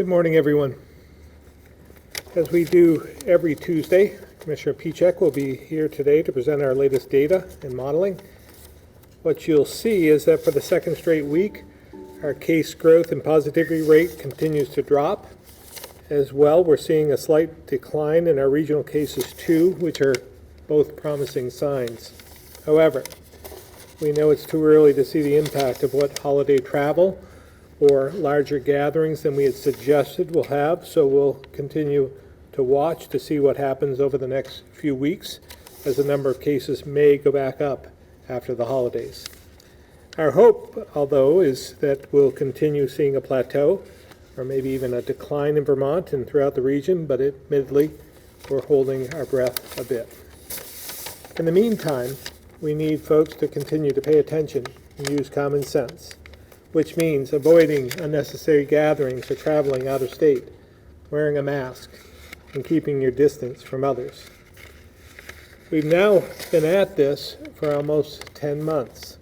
Good morning, everyone. As we do every Tuesday, Commissioner Pichek will be here today to present our latest data and modeling. What you'll see is that for the second straight week, our case growth and positivity rate continues to drop. As well, we're seeing a slight decline in our regional cases too, which are both promising signs. However, we know it's too early to see the impact of what holiday travel or larger gatherings than we had suggested will have, so we'll continue to watch to see what happens over the next few weeks, as the number of cases may go back up after the holidays. Our hope, although, is that we'll continue seeing a plateau or maybe even a decline in Vermont and throughout the region, but admittedly, we're holding our breath a bit. In the meantime, we need folks to continue to pay attention and use common sense, which means avoiding unnecessary gatherings or traveling out of state, wearing a mask, and keeping your distance from others. We've now been at this for almost 10 months,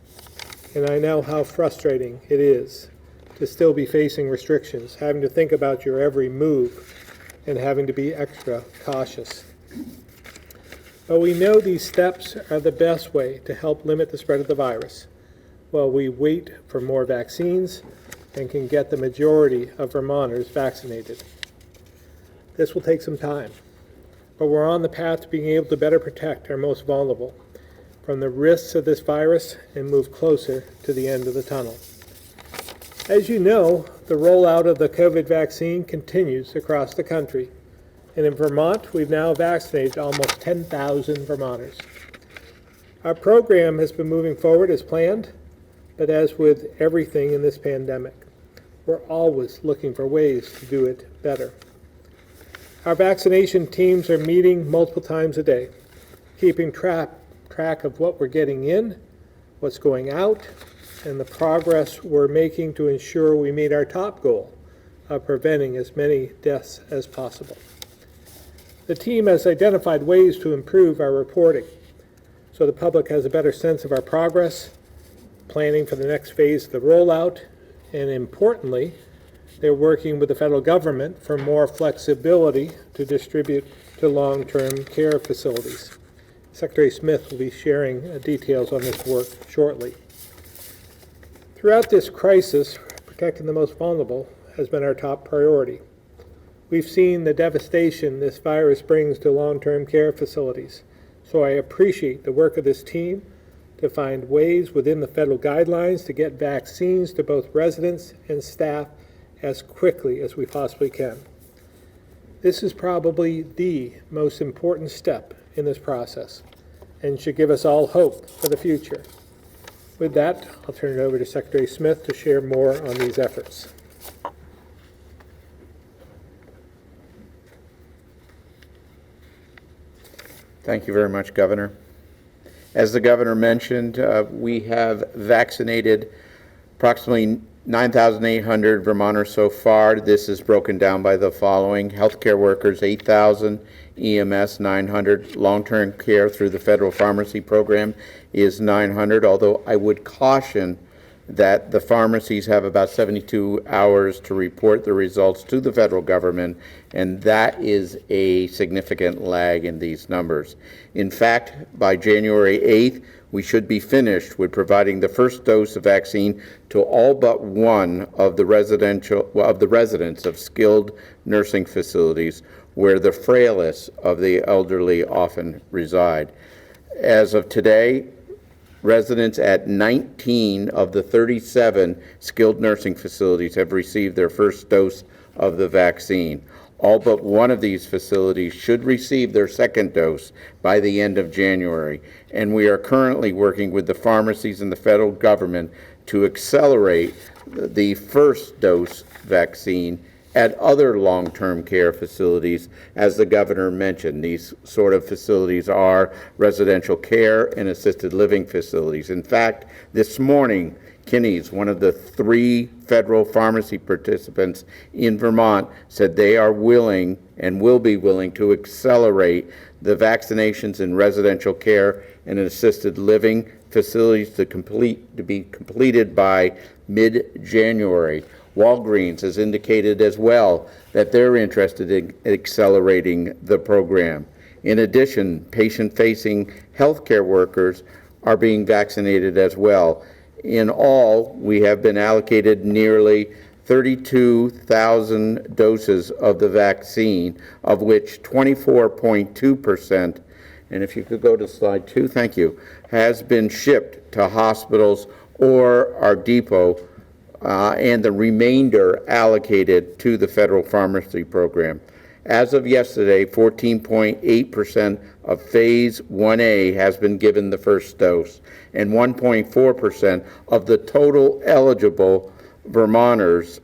and I know how frustrating it is to still be facing restrictions, having to think about your every move, and having to be extra cautious. But we know these steps are the best way to help limit the spread of the virus, while we wait for more vaccines and can get the majority of Vermonters vaccinated. This will take some time, but we're on the path to being able to better protect our most vulnerable from the risks of this virus and move closer to the end of the tunnel. As you know, the rollout of the COVID vaccine continues across the country, and in Vermont, we've now vaccinated almost 10,000 Vermonters. Our program has been moving forward as planned, but as with everything in this pandemic, we're always looking for ways to do it better. Our vaccination teams are meeting multiple times a day, keeping track of what we're getting in, what's going out, and the progress we're making to ensure we meet our top goal of preventing as many deaths as possible. The team has identified ways to improve our reporting so the public has a better sense of our progress, planning for the next phase of the rollout, and importantly, they're working with the federal government for more flexibility to distribute to long-term care facilities. Secretary Smith will be sharing details on this work shortly. Throughout this crisis, protecting the most vulnerable has been our top priority. We've seen the devastation this virus brings to long-term care facilities, so I appreciate the work of this team to find ways within the federal guidelines to get vaccines to both residents and staff as quickly as we possibly can. This is probably the most important step in this process and should give us all hope for the future. With that, I'll turn it over to Secretary Smith to share more on these efforts. Thank you very much, Governor. As the Governor mentioned, we have vaccinated approximately 9,800 Vermonters so far. This is broken down by the following: healthcare workers, 8,000, EMS, 900, long-term care through the federal pharmacy program is 900, although I would caution that the pharmacies have about 72 hours to report the results to the federal government, and that is a significant lag in these numbers. In fact, by January 8th, we should be finished with providing the first dose of vaccine to all but one of the residents of skilled nursing facilities, where the frailest of the elderly often reside. As of today, residents at 19 of the 37 skilled nursing facilities have received their first dose of the vaccine. All but one of these facilities should receive their second dose by the end of January, and we are currently working with the pharmacies and the federal government to accelerate the first dose vaccine at other long-term care facilities. As the Governor mentioned, these sort of facilities are residential care and assisted living facilities. In fact, this morning, Kinney's, one of the 3 federal pharmacy participants in Vermont, said they are willing and will be willing to accelerate the vaccinations in residential care and assisted living facilities to be completed by mid-January. Walgreens has indicated as well that they're interested in accelerating the program. In addition, patient-facing healthcare workers are being vaccinated as well. In all, we have been allocated nearly 32,000 doses of the vaccine, of which 24.2%, and if you could go to slide 2, thank you, has been shipped to hospitals or our depot, and the remainder allocated to the federal pharmacy program. As of yesterday, 14.8% of Phase 1A has been given the first dose, and 1.4% of the total eligible Vermonters,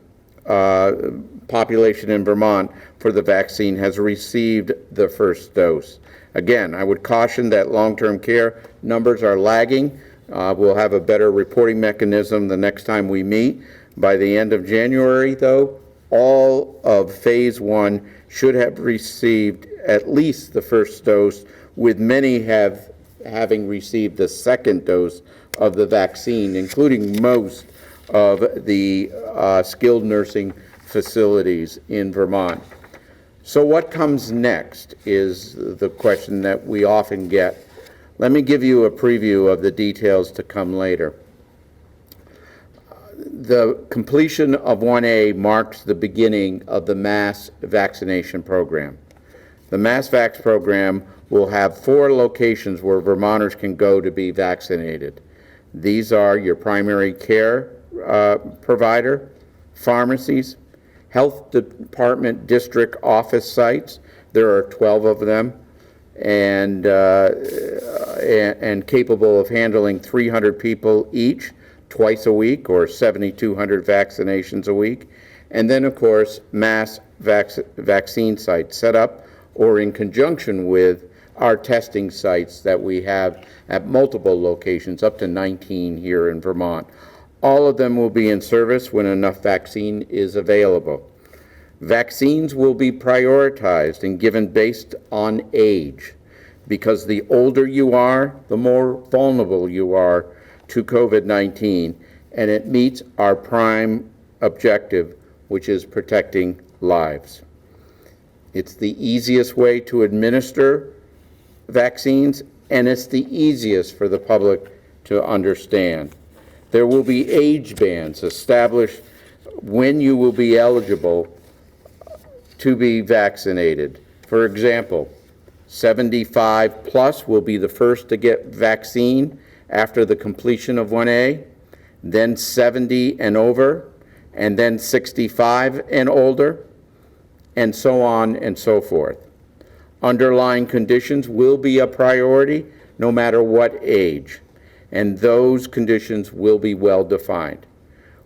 population in Vermont for the vaccine has received the first dose. Again, I would caution that long-term care numbers are lagging. We'll have a better reporting mechanism the next time we meet. By the end of January, though, all of Phase 1 should have received at least the first dose, with many having received the second dose of the vaccine, including most of the skilled nursing facilities in Vermont. So what comes next is the question that we often get. Let me give you a preview of the details to come later. The completion of 1A marks the beginning of the mass vaccination program. The mass vax program will have 4 locations where Vermonters can go to be vaccinated. These are your primary care provider, pharmacies, health department district office sites. There are 12 of them, and capable of handling 300 people each, twice a week, or 7,200 vaccinations a week. And then, of course, mass vaccine sites set up or in conjunction with our testing sites that we have at multiple locations, up to 19 here in Vermont. All of them will be in service when enough vaccine is available. Vaccines will be prioritized and given based on age, because the older you are, the more vulnerable you are to COVID-19, and it meets our prime objective, which is protecting lives. It's the easiest way to administer vaccines, and it's the easiest for the public to understand. There will be age bands established when you will be eligible to be vaccinated. For example, 75 plus will be the first to get vaccine after the completion of 1A, then 70 and over, and then 65 and older, and so on and so forth. Underlying conditions will be a priority no matter what age, and those conditions will be well defined.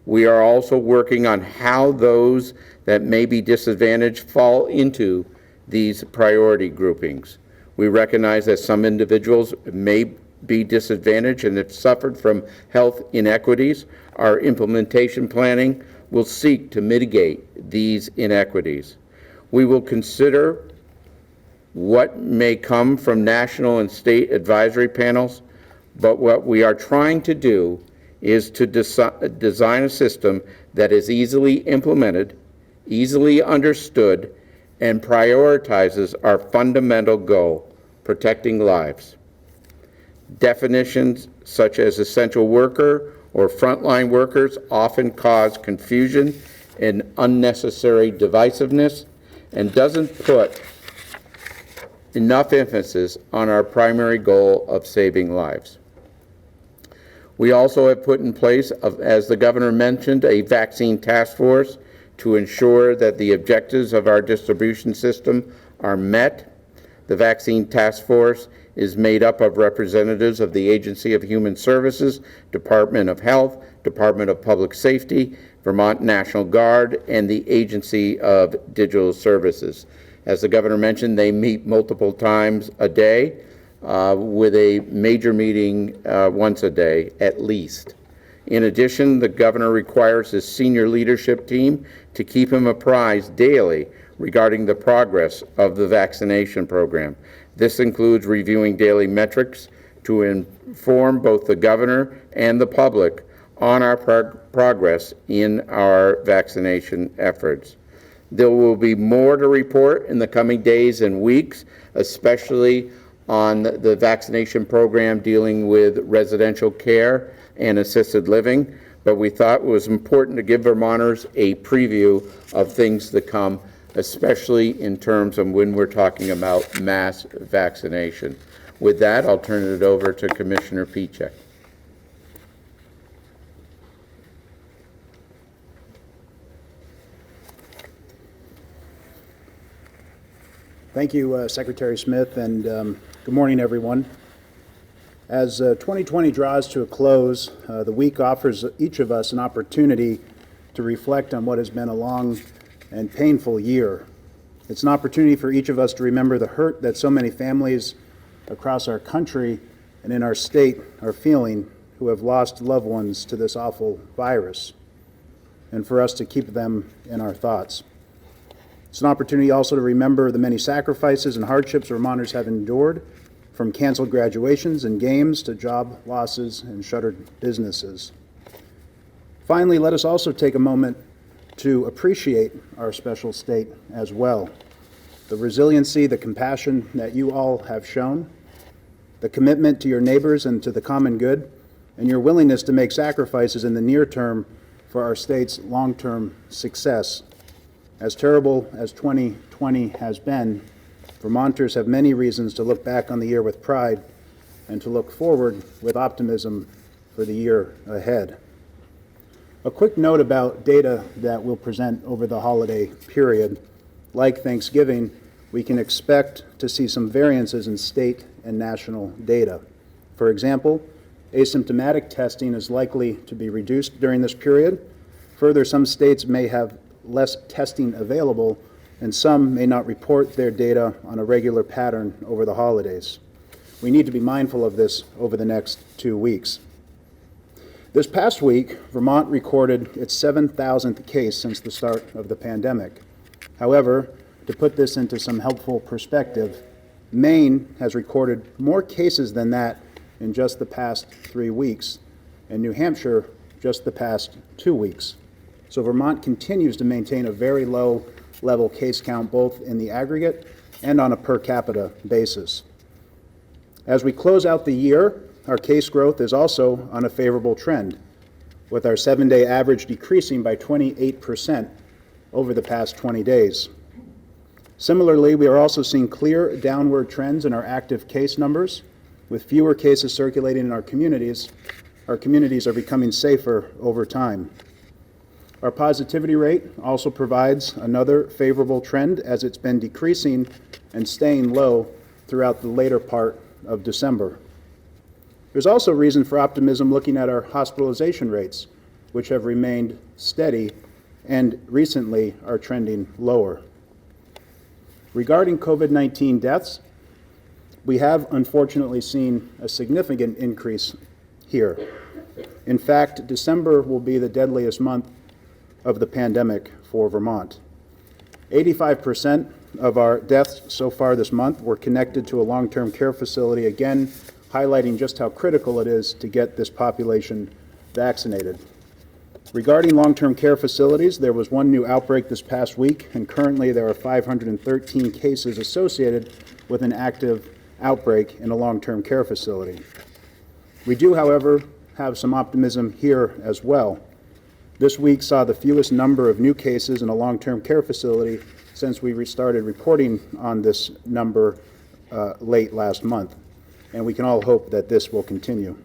We are also working on how those that may be disadvantaged fall into these priority groupings. We recognize that some individuals may be disadvantaged and have suffered from health inequities. Our implementation planning will seek to mitigate these inequities. We will consider what may come from national and state advisory panels, but what we are trying to do is to design a system that is easily implemented, easily understood, and prioritizes our fundamental goal, protecting lives. Definitions such as essential worker or frontline workers often cause confusion and unnecessary divisiveness, and doesn't put enough emphasis on our primary goal of saving lives. We also have put in place, as the governor mentioned, a vaccine task force to ensure that the objectives of our distribution system are met. The vaccine task force is made up of representatives of the Agency of Human Services, Department of Health, Department of Public Safety, Vermont National Guard, and the Agency of Digital Services. As the governor mentioned, they meet multiple times a day, with a major meeting once a day at least. In addition, the governor requires his senior leadership team to keep him apprised daily regarding the progress of the vaccination program. This includes reviewing daily metrics to inform both the governor and the public on our progress in our vaccination efforts. There will be more to report in the coming days and weeks, especially on the vaccination program dealing with residential care and assisted living, but we thought it was important to give Vermonters a preview of things to come, especially in terms of when we're talking about mass vaccination. With that, I'll turn it over to Commissioner Pieciak. Thank you, Secretary Smith, and good morning, everyone. As 2020 draws to a close, the week offers each of us an opportunity to reflect on what has been a long and painful year. It's an opportunity for each of us to remember the hurt that so many families across our country and in our state are feeling who have lost loved ones to this awful virus, and for us to keep them in our thoughts. It's an opportunity also to remember the many sacrifices and hardships Vermonters have endured, from canceled graduations and games to job losses and shuttered businesses. Finally, let us also take a moment to appreciate our special state as well. The resiliency, the compassion that you all have shown, the commitment to your neighbors and to the common good, and your willingness to make sacrifices in the near term for our state's long-term success. As terrible as 2020 has been, Vermonters have many reasons to look back on the year with pride and to look forward with optimism for the year ahead. A quick note about data that we'll present over the holiday period. Like Thanksgiving, we can expect to see some variances in state and national data. For example, asymptomatic testing is likely to be reduced during this period. Further, some states may have less testing available, and some may not report their data on a regular pattern over the holidays. We need to be mindful of this over the next 2 weeks. This past week, Vermont recorded its 7,000th case since the start of the pandemic. However, to put this into some helpful perspective, Maine has recorded more cases than that in just the past 3 weeks, and New Hampshire just the past 2 weeks. So Vermont continues to maintain a very low level case count, both in the aggregate and on a per capita basis. As we close out the year, our case growth is also on a favorable trend, with our 7-day average decreasing by 28% over the past 20 days. Similarly, we are also seeing clear downward trends in our active case numbers. With fewer cases circulating in our communities are becoming safer over time. Our positivity rate also provides another favorable trend, as it's been decreasing and staying low throughout the later part of December. There's also reason for optimism looking at our hospitalization rates, which have remained steady and recently are trending lower. Regarding COVID-19 deaths, we have unfortunately seen a significant increase here. In fact, December will be the deadliest month of the pandemic for Vermont. 85% of our deaths so far this month were connected to a long-term care facility, again highlighting just how critical it is to get this population vaccinated. Regarding long-term care facilities, there was one new outbreak this past week, and currently there are 513 cases associated with an active outbreak in a long-term care facility. We do, however, have some optimism here as well. This week saw the fewest number of new cases in a long-term care facility since we restarted reporting on this number late last month, and we can all hope that this will continue.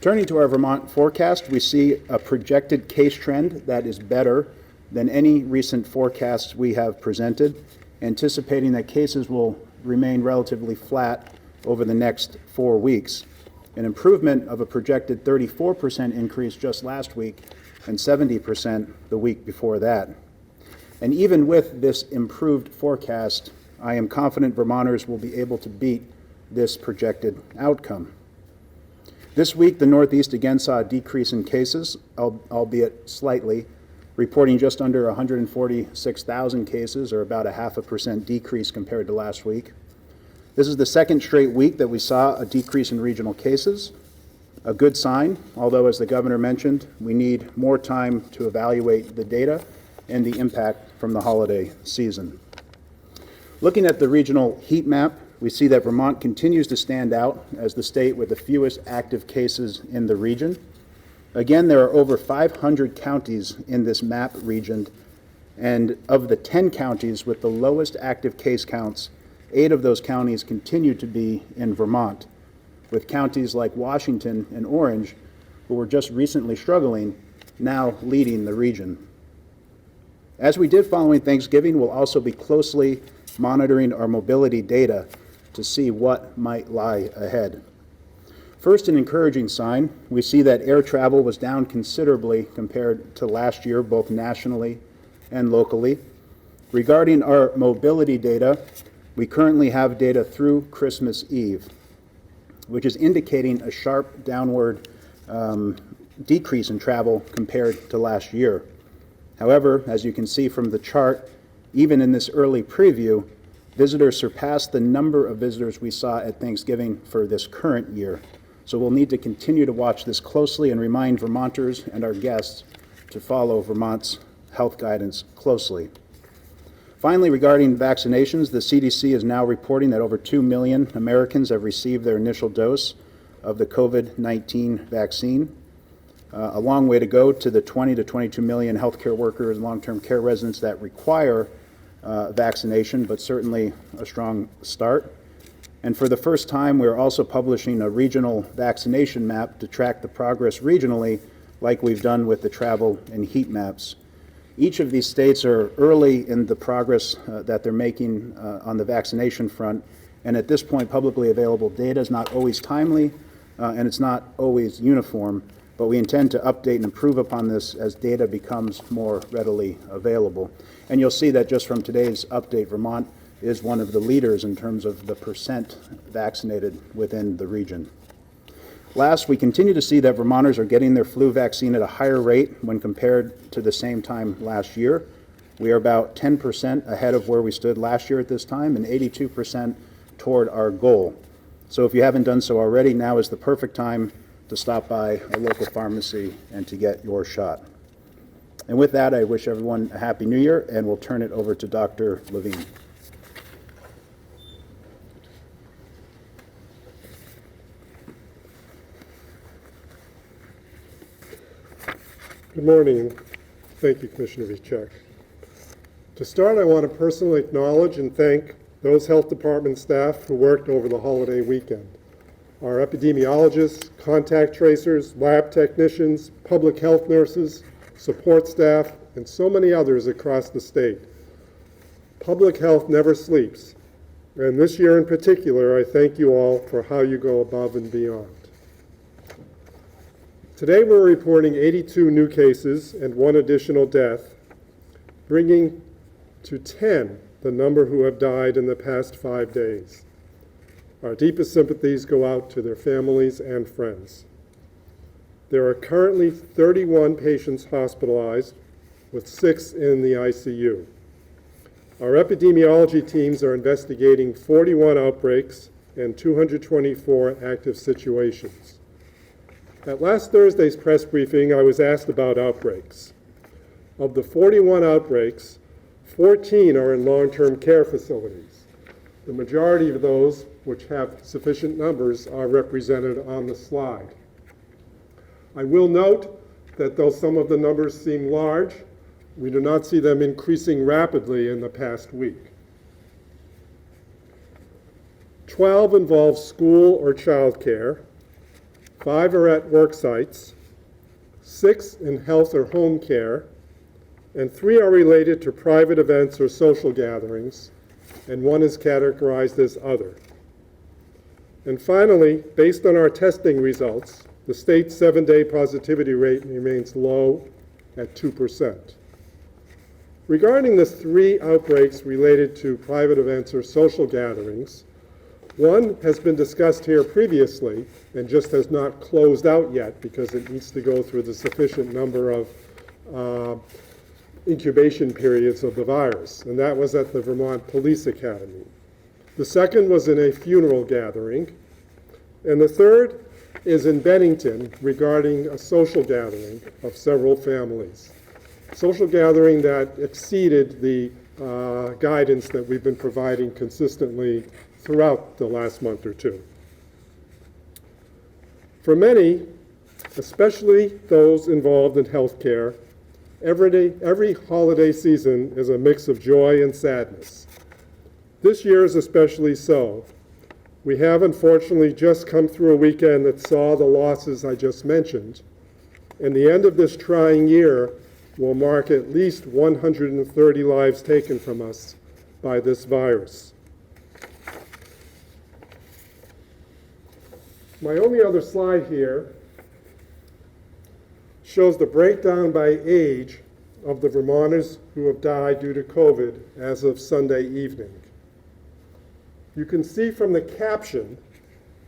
Turning to our Vermont forecast, we see a projected case trend that is better than any recent forecasts we have presented, anticipating that cases will remain relatively flat over the next 4 weeks, an improvement of a projected 34% increase just last week and 70% the week before that. And even with this improved forecast, I am confident Vermonters will be able to beat this projected outcome. This week, the Northeast again saw a decrease in cases, albeit slightly, reporting just under 146,000 cases, or about a 0.5% decrease compared to last week. This is the second straight week that we saw a decrease in regional cases. A good sign, although as the governor mentioned, we need more time to evaluate the data and the impact from the holiday season. Looking at the regional heat map, we see that Vermont continues to stand out as the state with the fewest active cases in the region. Again, there are over 500 counties in this map region, and of the 10 counties with the lowest active case counts, 8 of those counties continue to be in Vermont, with counties like Washington and Orange, who were just recently struggling, now leading the region. As we did following Thanksgiving, we'll also be closely monitoring our mobility data to see what might lie ahead. First, an encouraging sign, we see that air travel was down considerably compared to last year, both nationally and locally. Regarding our mobility data, we currently have data through Christmas Eve, which is indicating a sharp downward decrease in travel compared to last year. However, as you can see from the chart, even in this early preview, visitors surpassed the number of visitors we saw at Thanksgiving for this current year. So we'll need to continue to watch this closely and remind Vermonters and our guests to follow Vermont's health guidance closely. Finally, regarding vaccinations, the CDC is now reporting that over 2 million Americans have received their initial dose of the COVID-19 vaccine. A long way to go to the 20 to 22 million healthcare workers and long-term care residents that require vaccination, but certainly a strong start. And for the first time, we're also publishing a regional vaccination map to track the progress regionally, like we've done with the travel and heat maps. Each of these states are early in the progress that they're making on the vaccination front, and at this point, publicly available data is not always timely, and it's not always uniform, but we intend to update and improve upon this as data becomes more readily available. And you'll see that just from today's update, Vermont is one of the leaders in terms of the percent vaccinated within the region. Last, we continue to see that Vermonters are getting their flu vaccine at a higher rate when compared to the same time last year. We are about 10% ahead of where we stood last year at this time and 82% toward our goal. So if you haven't done so already, now is the perfect time to stop by a local pharmacy and to get your shot. And with that, I wish everyone a Happy New Year, and we'll turn it over to Dr. Levine. Good morning. Thank you, Commissioner Vichek. To start, I want to personally acknowledge and thank those health department staff who worked over the holiday weekend. Our epidemiologists, contact tracers, lab technicians, public health nurses, support staff, and so many others across the state. Public health never sleeps, and this year in particular, I thank you all for how you go above and beyond. Today we're reporting 82 new cases and 1 additional death, bringing to 10 the number who have died in the past 5 days. Our deepest sympathies go out to their families and friends. There are currently 31 patients hospitalized, with 6 in the ICU. Our epidemiology teams are investigating 41 outbreaks and 224 active situations. At last Thursday's press briefing, I was asked about outbreaks. Of the 41 outbreaks, 14 are in long-term care facilities. The majority of those, which have sufficient numbers, are represented on the slide. I will note that though some of the numbers seem large, we do not see them increasing rapidly in the past week. 12 involve school or child care, 5 are at work sites, 6 in health or home care, and 3 are related to private events or social gatherings, and 1 is categorized as other. And finally, based on our testing results, the state's 7-day positivity rate remains low at 2%. Regarding the 3 outbreaks related to private events or social gatherings, 1 has been discussed here previously and just has not closed out yet because it needs to go through the sufficient number of incubation periods of the virus, and that was at the Vermont Police Academy. The second was in a funeral gathering, and the third is in Bennington regarding a social gathering of several families. Social gathering that exceeded the guidance that we've been providing consistently throughout the last month or two. For many, especially those involved in healthcare, every holiday season is a mix of joy and sadness. This year is especially so. We have unfortunately just come through a weekend that saw the losses I just mentioned, and the end of this trying year will mark at least 130 lives taken from us by this virus. My only other slide here shows the breakdown by age of the Vermonters who have died due to COVID as of Sunday evening. You can see from the caption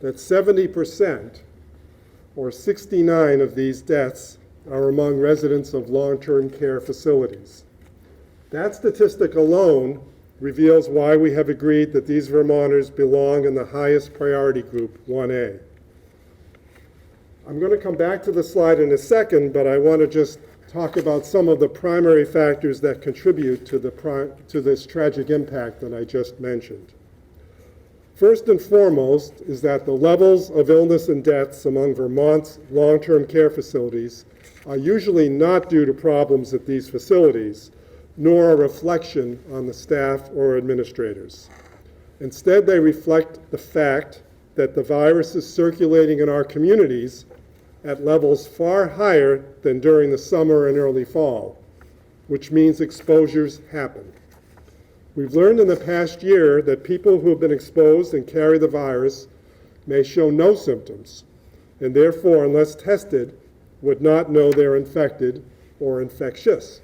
that 70%, or 69 of these deaths, are among residents of long-term care facilities. That statistic alone reveals why we have agreed that these Vermonters belong in the highest priority group, 1A. I'm going to come back to the slide in a second, but I want to just talk about some of the primary factors that contribute to this tragic impact that I just mentioned. First and foremost is that the levels of illness and deaths among Vermont's long-term care facilities are usually not due to problems at these facilities, nor a reflection on the staff or administrators. Instead, they reflect the fact that the virus is circulating in our communities at levels far higher than during the summer and early fall, which means exposures happen. We've learned in the past year that people who have been exposed and carry the virus may show no symptoms, and therefore, unless tested, would not know they're infected or infectious.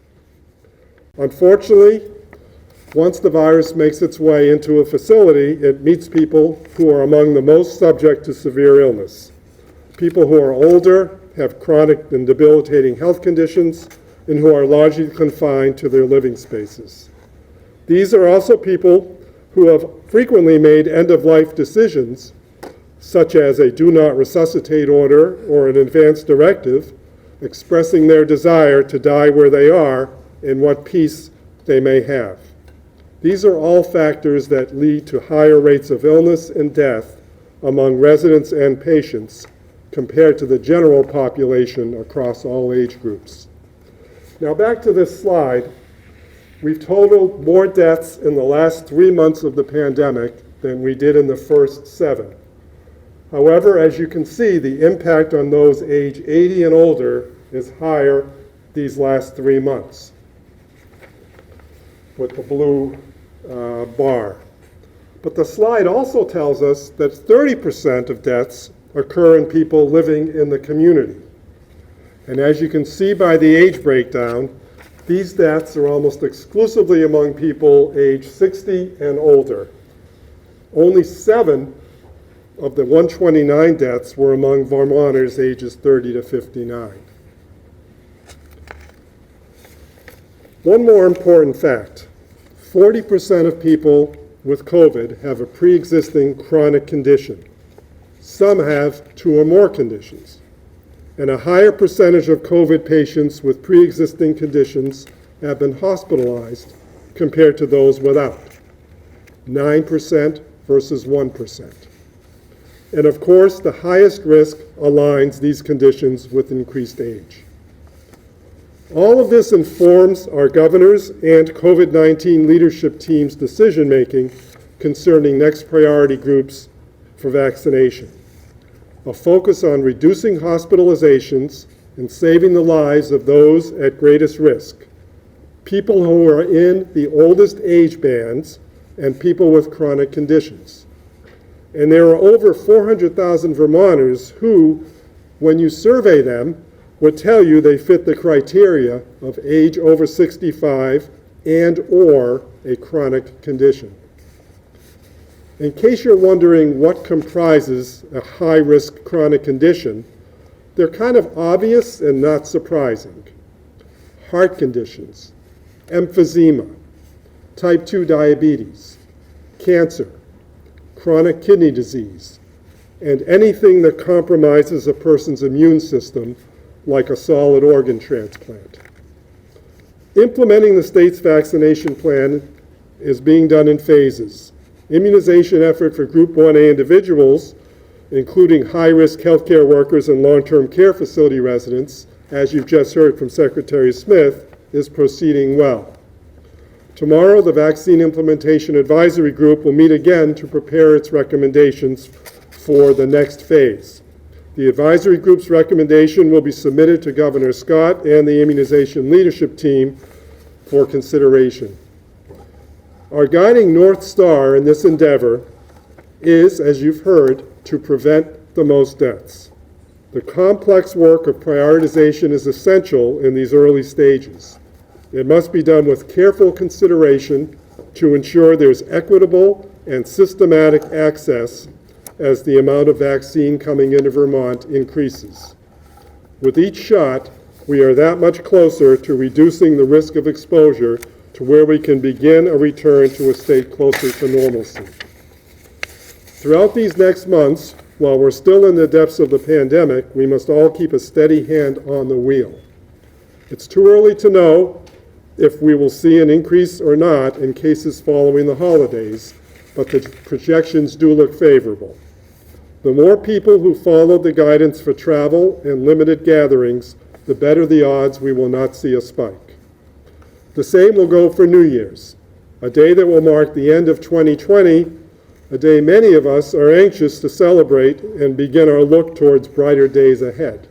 Unfortunately, once the virus makes its way into a facility, it meets people who are among the most subject to severe illness. People who are older, have chronic and debilitating health conditions, and who are largely confined to their living spaces. These are also people who have frequently made end-of-life decisions, such as a do not resuscitate order or an advance directive, expressing their desire to die where they are and what peace they may have. These are all factors that lead to higher rates of illness and death among residents and patients compared to the general population across all age groups. Now back to this slide. We've totaled more deaths in the last 3 months of the pandemic than we did in the first 7. However, as you can see, the impact on those age 80 and older is higher these last 3 months with the blue bar. But the slide also tells us that 30% of deaths occur in people living in the community. And as you can see by the age breakdown, these deaths are almost exclusively among people age 60 and older. Only 7 of the 129 deaths were among Vermonters ages 30 to 59. One more important fact. 40% of people with COVID have a pre-existing chronic condition. Some have 2 or more conditions. And a higher percentage of COVID patients with pre-existing conditions have been hospitalized compared to those without. 9% versus 1%. And of course, the highest risk aligns these conditions with increased age. All of this informs our governor's and COVID-19 leadership team's decision-making concerning next priority groups for vaccination. A focus on reducing hospitalizations and saving the lives of those at greatest risk, people who are in the oldest age bands and people with chronic conditions. And there are over 400,000 Vermonters who, when you survey them, would tell you they fit the criteria of age over 65 and or a chronic condition. In case you're wondering what comprises a high-risk chronic condition, they're kind of obvious and not surprising. Heart conditions, emphysema, type 2 diabetes, cancer, chronic kidney disease, and anything that compromises a person's immune system, like a solid organ transplant. Implementing the state's vaccination plan is being done in phases. Immunization effort for Group 1A individuals, including high-risk healthcare workers and long-term care facility residents, as you've just heard from Secretary Smith, is proceeding well. Tomorrow, the Vaccine Implementation Advisory Group will meet again to prepare its recommendations for the next phase. The advisory group's recommendation will be submitted to Governor Scott and the immunization leadership team for consideration. Our guiding North Star in this endeavor is, as you've heard, to prevent the most deaths. The complex work of prioritization is essential in these early stages. It must be done with careful consideration to ensure there's equitable and systematic access as the amount of vaccine coming into Vermont increases. With each shot, we are that much closer to reducing the risk of exposure to where we can begin a return to a state closer to normalcy. Throughout these next months, while we're still in the depths of the pandemic, we must all keep a steady hand on the wheel. It's too early to know if we will see an increase or not in cases following the holidays, but the projections do look favorable. The more people who follow the guidance for travel and limited gatherings, the better the odds we will not see a spike. The same will go for New Year's, a day that will mark the end of 2020, a day many of us are anxious to celebrate and begin our look towards brighter days ahead.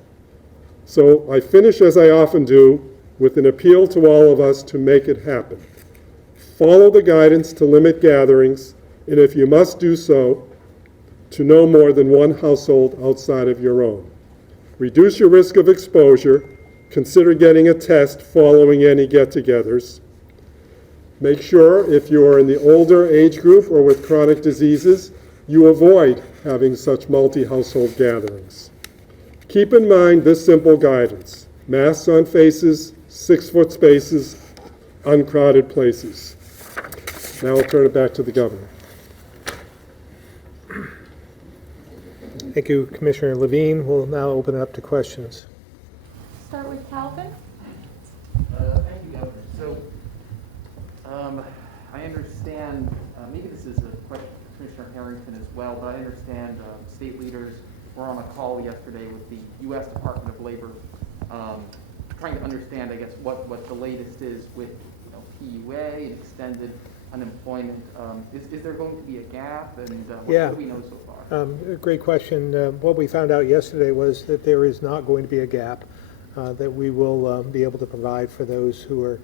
So I finish, as I often do, with an appeal to all of us to make it happen. Follow the guidance to limit gatherings, and if you must do so, to no more than one household outside of your own. Reduce your risk of exposure. Consider getting a test following any get-togethers. Make sure, if you are in the older age group or with chronic diseases, you avoid having such multi-household gatherings. Keep in mind this simple guidance: masks on faces, 6-foot spaces, uncrowded places. Now I'll turn it back to the governor. Thank you, Commissioner Levine. We'll now open it up to questions. Start with Calvin. Thank you, Governor. So, I understand, maybe this is a question for Commissioner Harrington as well, but I understand state leaders were on a call yesterday with the U.S. Department of Labor, trying to understand, I guess, what the latest is with PUA and extended unemployment. Is there going to be a gap, and what do we know so far? Great question. What we found out yesterday was that there is not going to be a gap, that we will be able to provide for those who are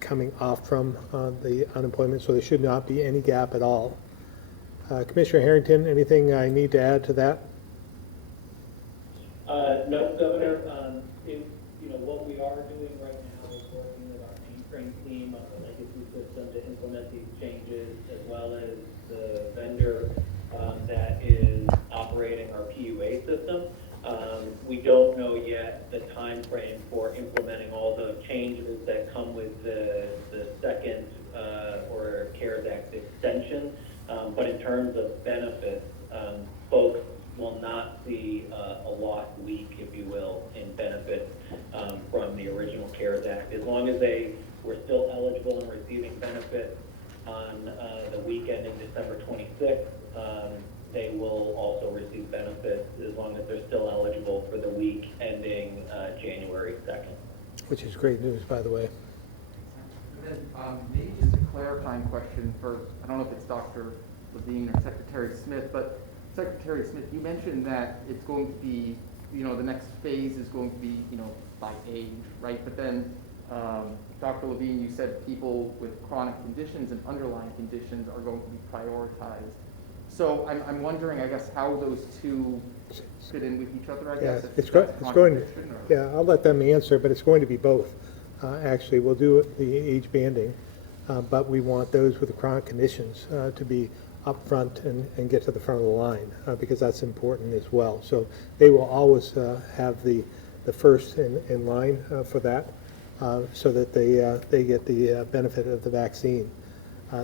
coming off from the unemployment, so there should not be any gap at all. Commissioner Harrington, anything I need to add to that? No, Governor. What we are doing right now is working with our mainframe team on the legacy system to implement these changes, as well as the vendor that is operating our PUA system. We don't know yet the time frame for implementing all the changes that come with the second or CARES Act extension. But in terms of benefits, folks will not see a lost week, if you will, in benefits from the original CARES Act. As long as they were still eligible and receiving benefits on the week ending December 26th, they will also receive benefits as long as they're still eligible for the week ending January 2nd. Which is great news, by the way. And then maybe just a clarifying question for, I don't know if it's Dr. Levine or Secretary Smith, but Secretary Smith, you mentioned that it's going to be, the next phase is going to be, by age, right? But then, Dr. Levine, you said people with chronic conditions and underlying conditions are going to be prioritized. So I'm wondering, I guess, how those two fit in with each other, I guess? Yeah, I'll let them answer, but it's going to be both. Actually, we'll do the age banding, but we want those with the chronic conditions to be up front and get to the front of the line, because that's important as well. So they will always have the first in line for that, so that they get the benefit of the vaccine,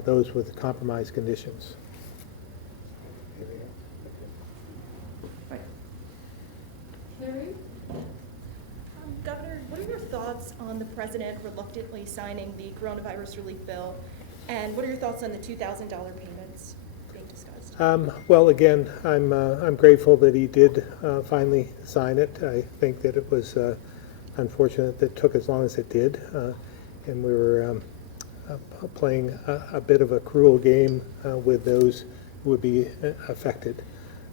those with compromised conditions. thoughts on the president reluctantly signing the coronavirus relief bill? And what are your thoughts on the $2,000 payments being discussed? Well, again, I'm grateful that he did finally sign it. I think that it was unfortunate that it took as long as it did, and we were playing a bit of a cruel game with those who would be affected.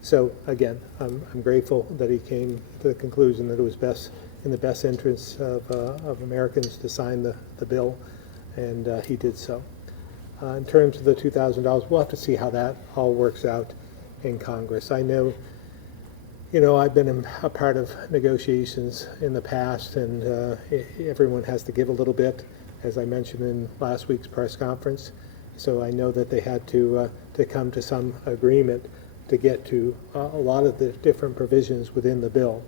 So again, I'm grateful that he came to the conclusion that it was in the best interest of Americans to sign the bill, and he did so. In terms of the $2,000, we'll have to see how that all works out in Congress. I know, I've been a part of negotiations in the past, and everyone has to give a little bit, as I mentioned in last week's press conference. So I know that they had to come to some agreement to get to a lot of the different provisions within the bill.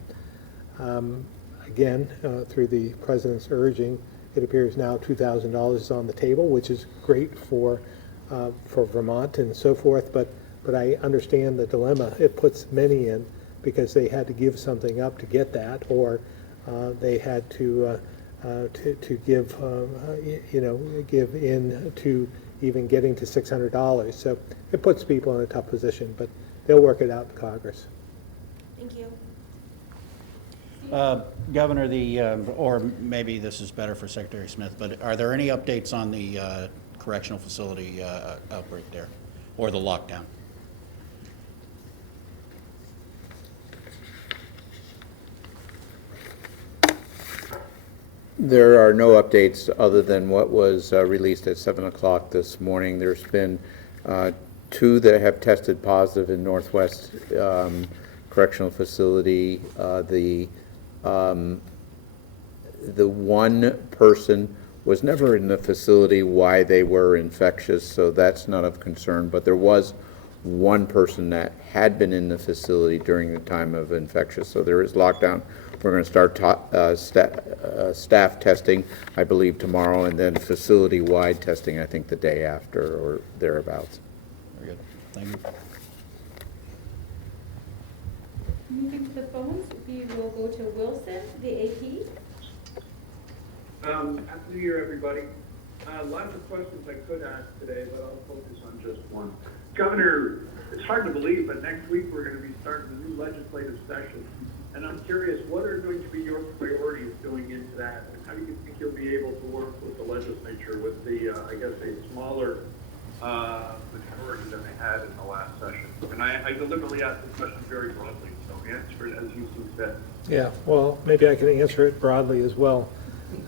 Again, through the president's urging, it appears now $2,000 is on the table, which is great for Vermont and so forth. But I understand the dilemma it puts many in, because they had to give something up to get that, or they had to give give in to even getting to $600. So it puts people in a tough position, but they'll work it out in Congress. Thank you. Governor, or maybe this is better for Secretary Smith, but are there any updates on the correctional facility outbreak there, or the lockdown? There are no updates other than what was released at 7 o'clock this morning. There's been 2 that have tested positive in Northwest Correctional Facility. The one person was never in the facility why they were infectious, so that's not of concern. But there was one person that had been in the facility during the time of infectious, so there is lockdown. We're going to start staff testing, I believe, tomorrow, and then facility-wide testing, I think, the day after or thereabouts. Very good. Thank you. Moving to the phones, we will go to Wilson, the AP. Happy New Year, everybody. Lots of questions I could ask today, but I'll focus on just one. Governor, it's hard to believe, but next week we're going to be starting a new legislative session. And I'm curious, what are going to be your priorities going into that? And how do you think you'll be able to work with the legislature with the, I guess, a smaller majority than they had in the last session? And I deliberately asked the question very broadly, so answer it as you see fit. Yeah, well, maybe I can answer it broadly as well.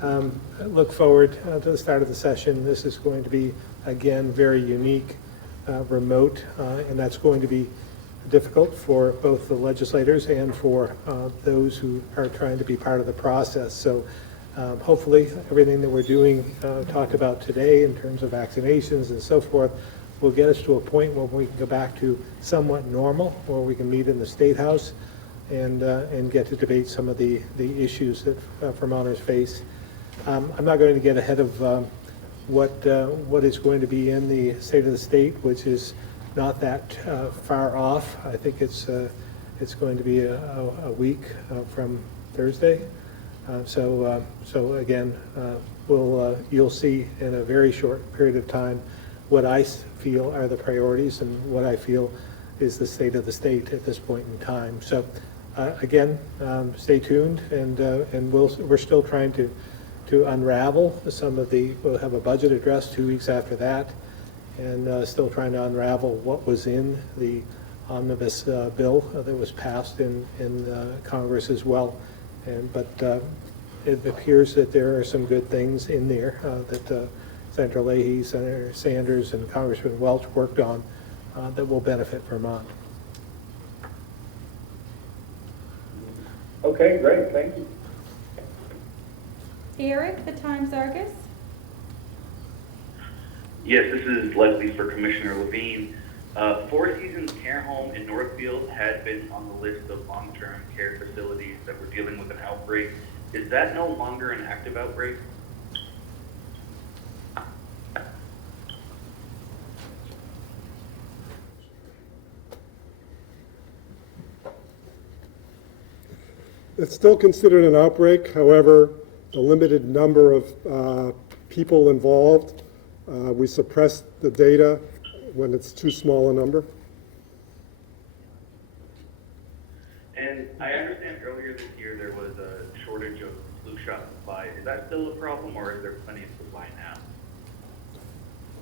I look forward to the start of the session. This is going to be, again, very unique, remote, and that's going to be difficult for both the legislators and for those who are trying to be part of the process. So hopefully everything that we're doing, talked about today in terms of vaccinations and so forth, will get us to a point where we can go back to somewhat normal, where we can meet in the State House and get to debate some of the issues that Vermonters face. I'm not going to get ahead of what is going to be in the State of the State, which is not that far off. I think it's going to be a week from Thursday. So again, you'll see in a very short period of time what I feel are the priorities and what I feel is the state of the state at this point in time. So again, stay tuned, and we're still trying to unravel some of we'll have a budget address 2 weeks after that, and still trying to unravel what was in the omnibus bill that was passed in Congress as well. But it appears that there are some good things in there that Senator Leahy, Senator Sanders, and Congressman Welch worked on that will benefit Vermont. Okay, great, thank you. Eric, the Times-Argus. Yes, this is Leslie for Commissioner Levine. Four Seasons Care Home in Northfield had been on the list of long-term care facilities that were dealing with an outbreak. Is that no longer an active outbreak? It's still considered an outbreak. However, the limited number of people involved. We suppress the data when it's too small a number. And I understand earlier this year there was a shortage of flu shot supply. Is that still a problem, or is there plenty of supply now?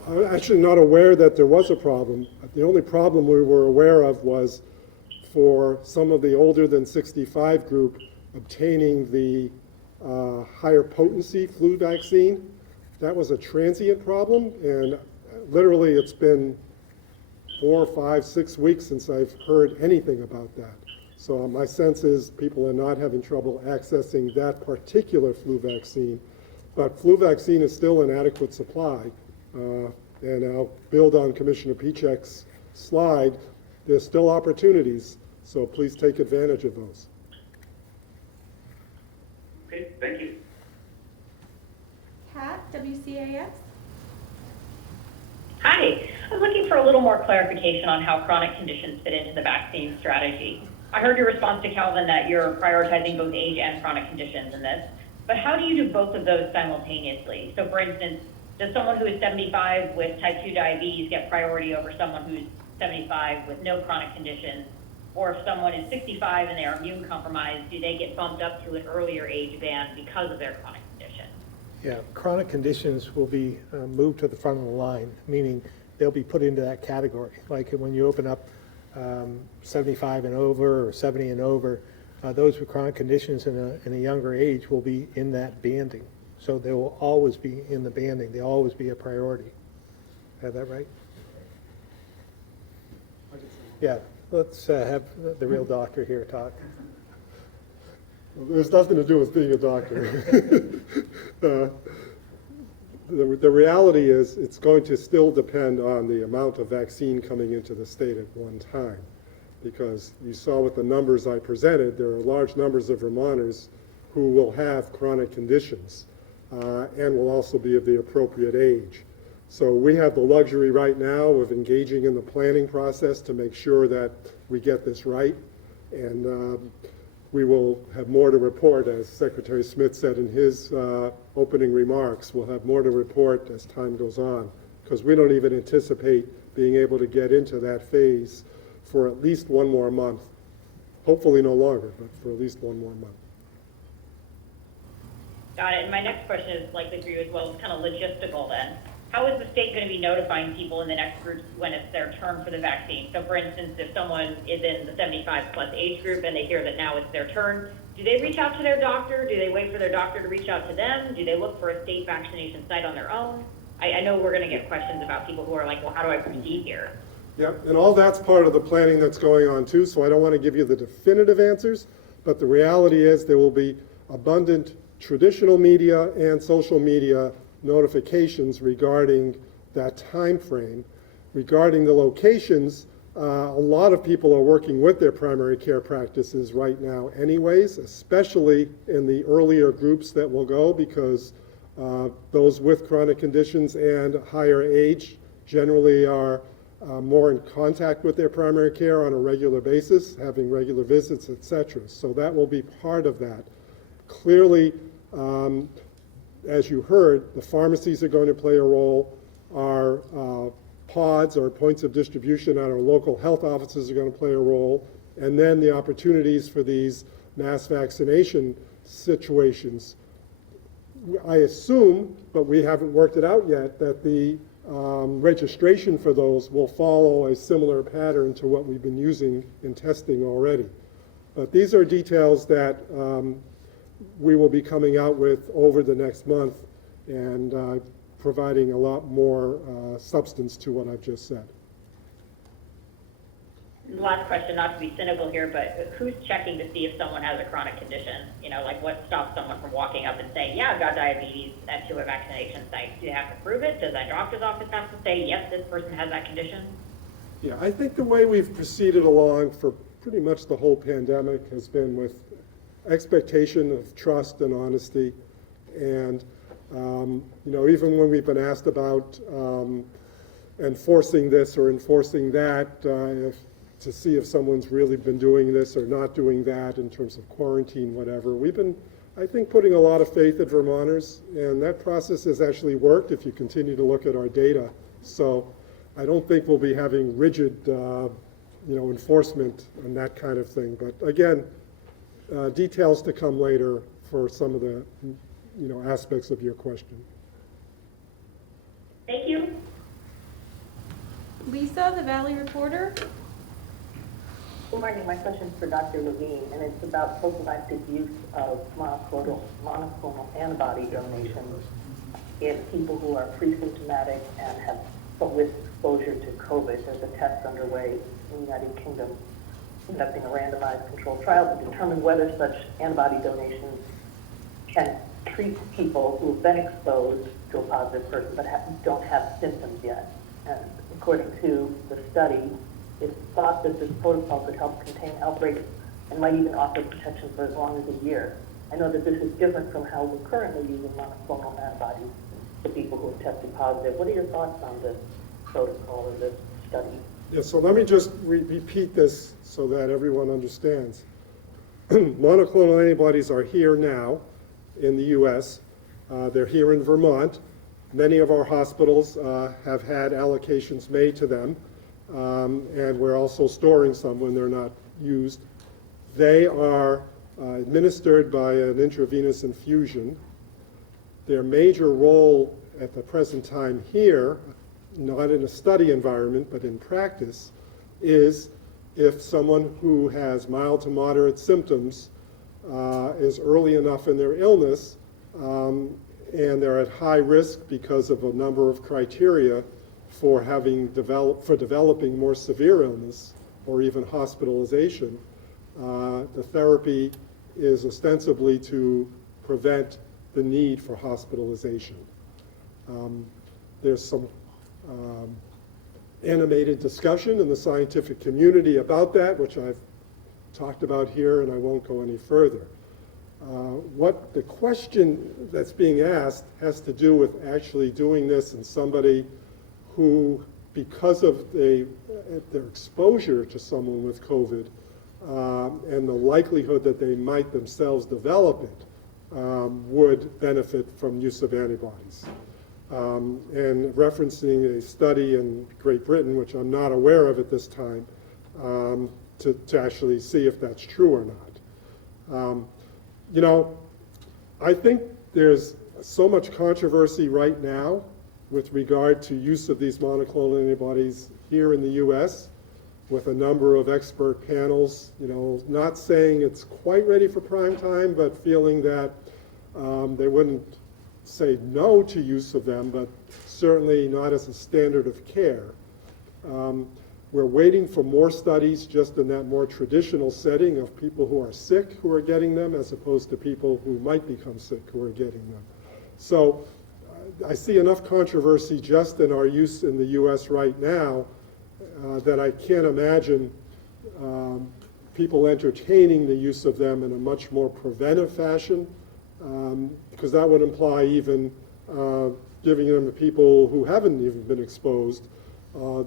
I'm actually not aware that there was a problem. The only problem we were aware of was for some of the older than 65 group obtaining the higher potency flu vaccine. That was a transient problem, and literally it's been 4, 5, 6 weeks since I've heard anything about that. So my sense is people are not having trouble accessing that particular flu vaccine, but flu vaccine is still an adequate supply. And I'll build on Commissioner Piechek's slide. There's still opportunities, so please take advantage of those. Okay, thank you. Pat, WCAX? Hi, I'm looking for a little more clarification on how chronic conditions fit into the vaccine strategy. I heard your response to Calvin that you're prioritizing both age and chronic conditions in this, but how do you do both of those simultaneously? So for instance, does someone who is 75 with type 2 diabetes get priority over someone who's 75 with no chronic conditions? Or if someone is 65 and they are immune compromised, do they get bumped up to an earlier age band because of their chronic condition? Yeah, chronic conditions will be moved to the front of the line, meaning they'll be put into that category. Like when you open up 75 and over or 70 and over, those with chronic conditions in a younger age will be in that banding. So they will always be in the banding. They'll always be a priority. Have that right? Yeah, let's have the real doctor here talk. There's nothing to do with being a doctor. The reality is it's going to still depend on the amount of vaccine coming into the state at one time. Because you saw with the numbers I presented, there are large numbers of Vermonters who will have chronic conditions and will also be of the appropriate age. So we have the luxury right now of engaging in the planning process to make sure that we get this right. And we will have more to report, as Secretary Smith said in his opening remarks. We'll have more to report as time goes on, because we don't even anticipate being able to get into that phase for at least one more month. Hopefully no longer, but for at least one more month. Got it. And my next question is likely for you as well. It's kind of logistical then. How is the state going to be notifying people in the next groups when it's their turn for the vaccine? So for instance, if someone is in the 75 plus age group and they hear that now it's their turn, do they reach out to their doctor? Do they wait for their doctor to reach out to them? Do they look for a state vaccination site on their own? I know we're going to get questions about people who are like, well, how do I proceed here? Yep, and all that's part of the planning that's going on too, so I don't want to give you the definitive answers, but the reality is there will be abundant traditional media and social media notifications regarding that time frame. Regarding the locations, a lot of people are working with their primary care practices right now anyways, especially in the earlier groups that will go, because those with chronic conditions and higher age generally are more in contact with their primary care on a regular basis, having regular visits, etc. So that will be part of that. Clearly, as you heard, the pharmacies are going to play a role. Our pods, or points of distribution at our local health offices, are going to play a role. And then the opportunities for these mass vaccination situations. I assume, but we haven't worked it out yet, that the registration for those will follow a similar pattern to what we've been using in testing already. But these are details that we will be coming out with over the next month and providing a lot more substance to what I've just said. Last question, not to be cynical here, but who's checking to see if someone has a chronic condition? You know, like what stops someone from walking up and saying, yeah, I've got diabetes, and to a vaccination site? Do they have to prove it? Does that doctor's office have to say, yes, this person has that condition? Yeah, I think the way we've proceeded along for pretty much the whole pandemic has been with expectation of trust and honesty. And, you know, even when we've been asked about enforcing this or enforcing that, to see if someone's really been doing this or not doing that in terms of quarantine, whatever, we've been I think, putting a lot of faith in Vermonters, and that process has actually worked if you continue to look at our data. So I don't think we'll be having rigid, enforcement and that kind of thing. But again, details to come later for some of the, aspects of your question. Thank you. Lisa, the Valley Reporter. Good morning. My question is for Dr. Levine, and it's about prophylactic use of monoclonal antibody donations in people who are pre-symptomatic and have with exposure to COVID. There's a test underway in the United Kingdom conducting a randomized controlled trial to determine whether such antibody donations can treat people who have been exposed to a positive person but don't have symptoms yet. And according to the study, it's thought that this protocol could help contain outbreaks and might even offer protection for as long as a year. I know that this is different from how we're currently using monoclonal antibodies for people who have tested positive. What are your thoughts on this protocol and this study? Yeah, so let me just repeat this so that everyone understands. Monoclonal antibodies are here now in the U.S. They're here in Vermont. Many of our hospitals have had allocations made to them, and we're also storing some when they're not used. They are administered by an intravenous infusion. Their major role at the present time here, not in a study environment, but in practice, is if someone who has mild to moderate symptoms is early enough in their illness and they're at high risk because of a number of criteria for developing more severe illness or even hospitalization, the therapy is ostensibly to prevent the need for hospitalization. There's some animated discussion in the scientific community about that, which I've talked about here, and I won't go any further. What the question that's being asked has to do with actually doing this in somebody who, because of their exposure to someone with COVID and the likelihood that they might themselves develop it, would benefit from use of antibodies. And referencing a study in Great Britain, which I'm not aware of at this time, to actually see if that's true or not. I think there's so much controversy right now with regard to use of these monoclonal antibodies here in the U.S. with a number of expert panels, not saying it's quite ready for prime time, but feeling that they wouldn't say no to use of them, but certainly not as a standard of care. We're waiting for more studies just in that more traditional setting of people who are sick who are getting them as opposed to people who might become sick who are getting them. So I see enough controversy just in our use in the U.S. right now that I can't imagine people entertaining the use of them in a much more preventive fashion, because that would imply even giving them to people who haven't even been exposed,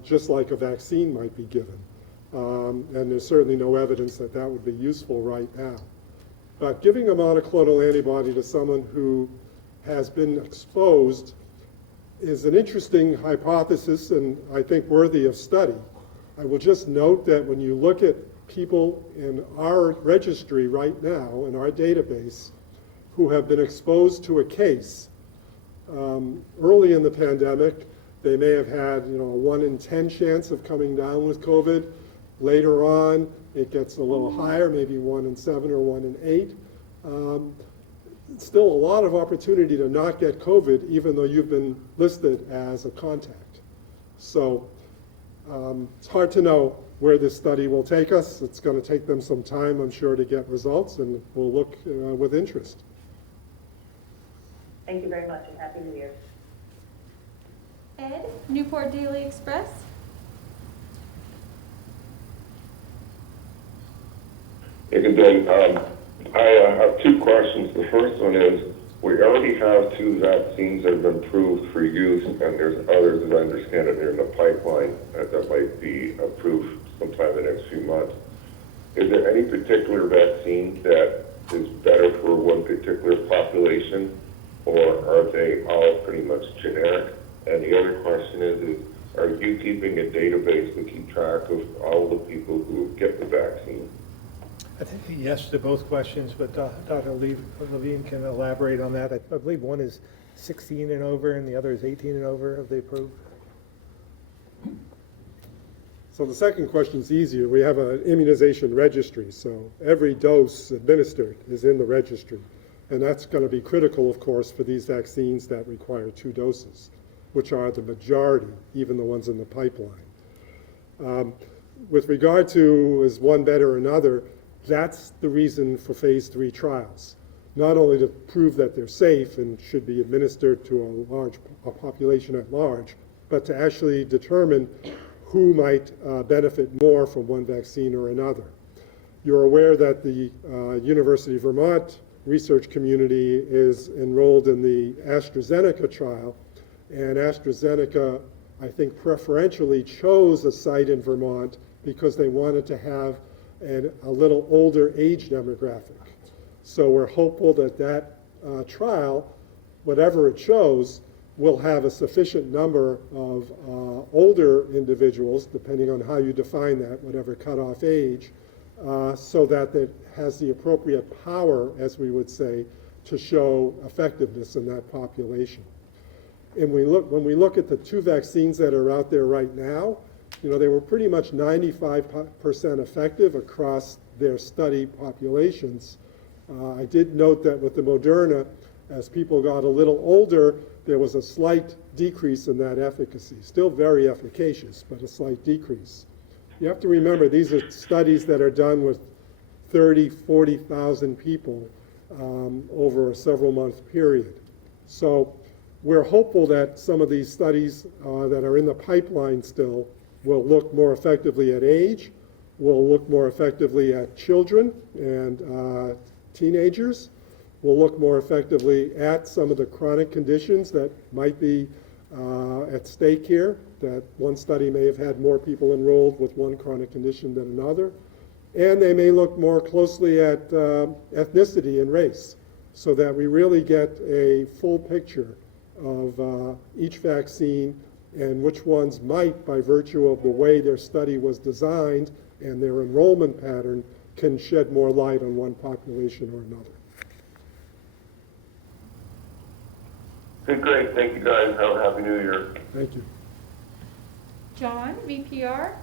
just like a vaccine might be given. And there's certainly no evidence that that would be useful right now. But giving a monoclonal antibody to someone who has been exposed is an interesting hypothesis and I think worthy of study. I will just note that when you look at people in our registry right now, in our database, who have been exposed to a case early in the pandemic, they may have had a 1 in 10 chance of coming down with COVID. Later on, it gets a little higher, maybe 1 in 7 or 1 in 8. Still a lot of opportunity to not get COVID, even though you've been listed as a contact. So it's hard to know where this study will take us. It's going to take them some time, I'm sure, to get results, and we'll look with interest. Thank you very much, and Happy New Year. Ed, Newport Daily Express. Hey, good day. I have two questions. The first one is, we already have 2 vaccines that have been approved for use, and there's others, as I understand it, they're in the pipeline that might be approved sometime in the next few months. Is there any particular vaccine that is better for one particular population, or are they all pretty much generic? And the other question is are you keeping a database to keep track of all the people who get the vaccine? I think yes to both questions, but Dr. Levine can elaborate on that. I believe one is 16 and over and the other is 18 and over of the approved. So the second question is easier. We have an immunization registry, so every dose administered is in the registry. And that's going to be critical, of course, for these vaccines that require 2 doses, which are the majority, even the ones in the pipeline. With regard to is one better or another, that's the reason for phase 3 trials. Not only to prove that they're safe and should be administered to a population at large, but to actually determine who might benefit more from one vaccine or another. You're aware that the University of Vermont research community is enrolled in the AstraZeneca trial, and AstraZeneca, I think, preferentially chose a site in Vermont because they wanted to have a little older age demographic. So we're hopeful that that trial, whatever it shows, will have a sufficient number of older individuals, depending on how you define that, whatever cutoff age, so that it has the appropriate power, as we would say, to show effectiveness in that population. And when we look at the 2 vaccines that are out there right now, you know, they were pretty much 95% effective across their study populations. I did note that with the Moderna, as people got a little older, there was a slight decrease in that efficacy. Still very efficacious, but a slight decrease. You have to remember, these are studies that are done with 30, 40,000 people over a several-month period. So we're hopeful that some of these studies that are in the pipeline still will look more effectively at age, will look more effectively at children and teenagers, will look more effectively at some of the chronic conditions that might be at stake here, that one study may have had more people enrolled with one chronic condition than another. And they may look more closely at ethnicity and race, so that we really get a full picture of each vaccine and which ones might, by virtue of the way their study was designed and their enrollment pattern, can shed more light on one population or another. Okay, great. Thank you, guys. Have a happy New Year. Thank you. John, VPR.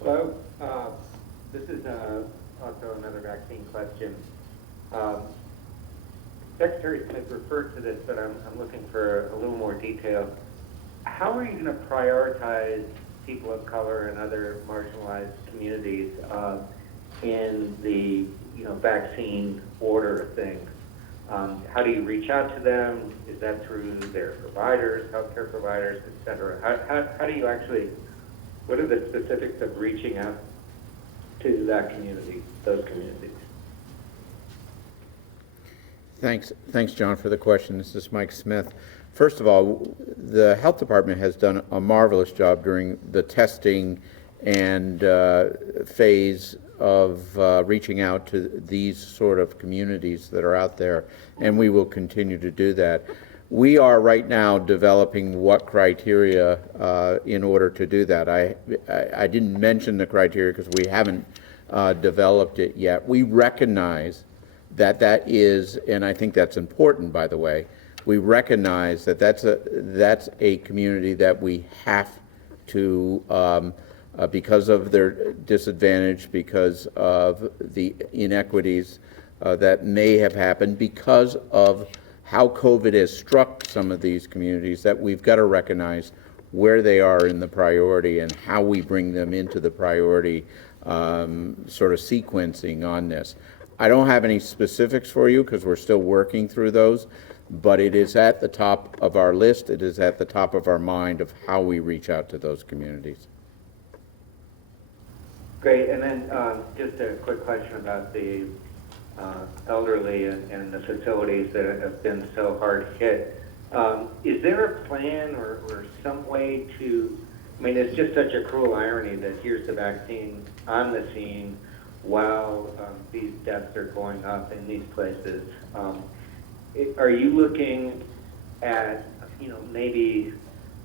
Hello. This is also another vaccine question. Secretary Smith referred to this, but I'm looking for a little more detail. How are you going to prioritize people of color and other marginalized communities in the vaccine order of things? How do you reach out to them? Is that through their providers, healthcare providers, et cetera? How do you actually, what are the specifics of reaching out to that community, those communities? Thanks, John, for the question. This is Mike Smith. First of all, the health department has done a marvelous job during the testing and phase of reaching out to these sort of communities that are out there, and we will continue to do that. We are right now developing what criteria in order to do that. I didn't mention the criteria because we haven't developed it yet. We recognize that is, and I think that's important, by the way, we recognize that that's a community that we have to, because of their disadvantage, because of the inequities that may have happened, because of how COVID has struck some of these communities, that we've got to recognize where they are in the priority and how we bring them into the priority sort of sequencing on this. I don't have any specifics for you because we're still working through those, but it is at the top of our list. It is at the top of our mind of how we reach out to those communities. Great, and then just a quick question about the elderly and the facilities that have been so hard hit. Is there a plan or some way to I mean, it's just such a cruel irony that here's the vaccine on the scene while these deaths are going up in these places. Are you looking at, maybe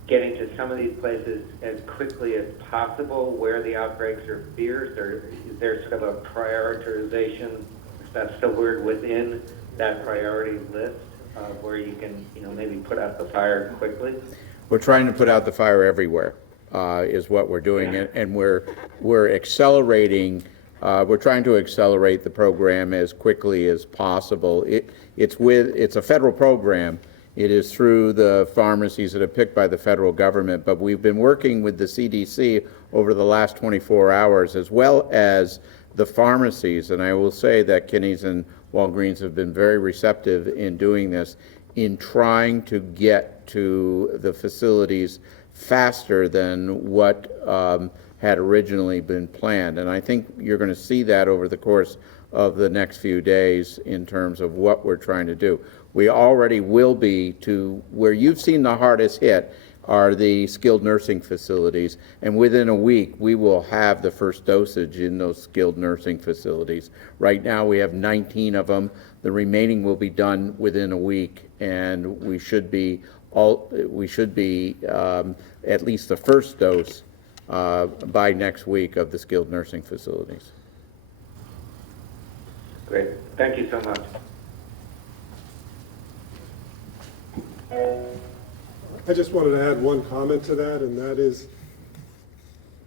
getting to some of these places as quickly as possible where the outbreaks are fierce, or is there sort of a prioritization, if that's the word, within that priority list where you can, maybe put out the fire quickly? We're trying to put out the fire everywhere, is what we're doing, and we're accelerating. We're trying to accelerate the program as quickly as possible. It's a federal program. It is through the pharmacies that are picked by the federal government, but we've been working with the CDC over the last 24 hours, as well as the pharmacies, and I will say that Kinney's and Walgreens have been very receptive in doing this, in trying to get to the facilities faster than what had originally been planned. And I think you're going to see that over the course of the next few days in terms of what we're trying to do. We already will be to where you've seen the hardest hit are the skilled nursing facilities, and within a week we will have the first dosage in those skilled nursing facilities. Right now we have 19 of them. The remaining will be done within a week, and we should be at least the first dose by next week of the skilled nursing facilities. Great. Thank you so much. I just wanted to add one comment to that, and that is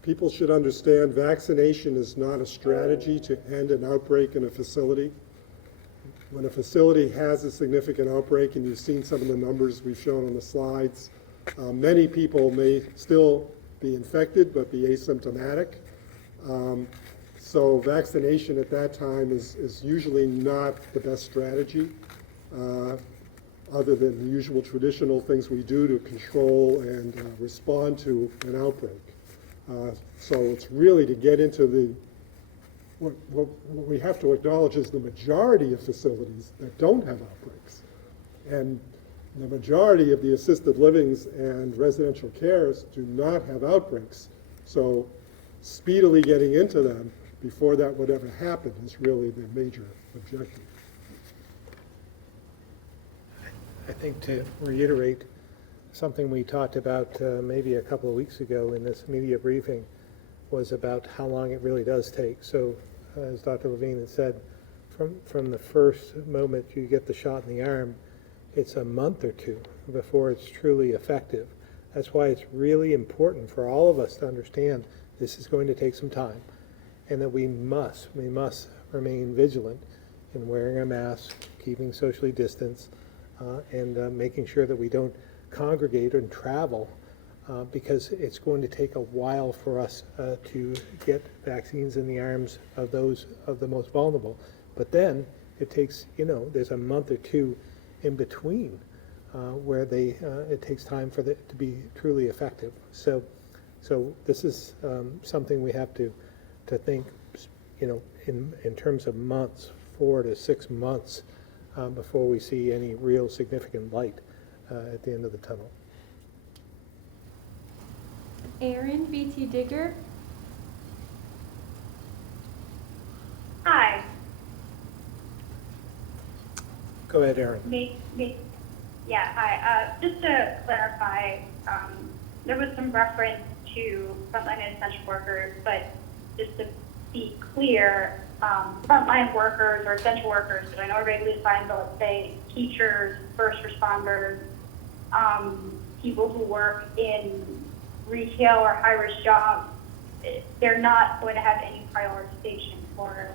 people should understand vaccination is not a strategy to end an outbreak in a facility. When a facility has a significant outbreak, and you've seen some of the numbers we've shown on the slides, many people may still be infected but be asymptomatic. So vaccination at that time is usually not the best strategy, other than the usual traditional things we do to control and respond to an outbreak. So it's really to get into what we have to acknowledge is the majority of facilities that don't have outbreaks. And the majority of the assisted livings and residential cares do not have outbreaks. So speedily getting into them before that would ever happen is really the major objective. I think to reiterate something we talked about maybe a couple of weeks ago in this media briefing was about how long it really does take. So as Dr. Levine had said, from the first moment you get the shot in the arm, it's a month or two before it's truly effective. That's why it's really important for all of us to understand this is going to take some time, and that we must remain vigilant in wearing a mask, keeping socially distanced, and making sure that we don't congregate and travel, because it's going to take a while for us to get vaccines in the arms of those of the most vulnerable. But then it takes, there's a month or two in between where it takes time for it to be truly effective. So this is something we have to think, in terms of months, 4 to 6 months, before we see any real significant light at the end of the tunnel. Erin VT Digger. Hi. Go ahead, Erin. Yeah, hi. Just to clarify, there was some reference to frontline and essential workers, but just to be clear, frontline workers or essential workers, because I know everybody defines, but let's say teachers, first responders, people who work in retail or high-risk jobs, they're not going to have any prioritization for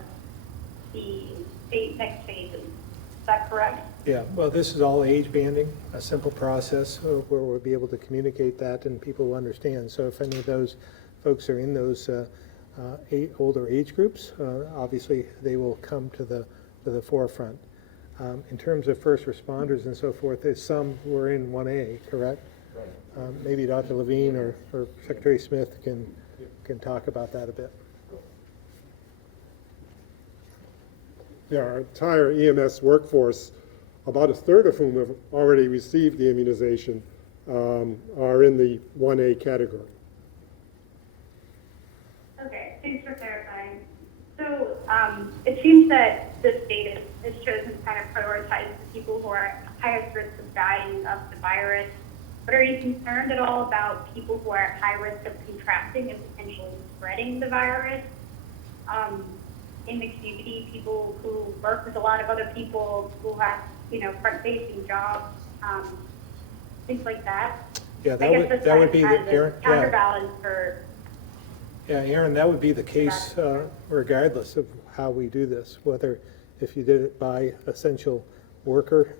the next phases. Is that correct? Yeah, well, this is all age banding, a simple process where we'll be able to communicate that and people will understand. So if any of those folks are in those older age groups, obviously they will come to the forefront. In terms of first responders and so forth, there's some who are in 1A, correct? Right. Maybe Dr. Levine or Secretary Smith can talk about that a bit. Yeah, our entire EMS workforce, about a third of whom have already received the immunization, are in the 1A category. it seems that the state has chosen to kind of prioritize the people who are at highest risk of dying of the virus. But are you concerned at all about people who are at high risk of contracting and potentially spreading the virus in the community? People who work with a lot of other people who have, front-facing jobs, things like that. Yeah, I guess that's that would be the, kind of Aaron, yeah. counterbalance for. Yeah, Aaron, that would be the case regardless of how we do this, whether if you did it by essential worker,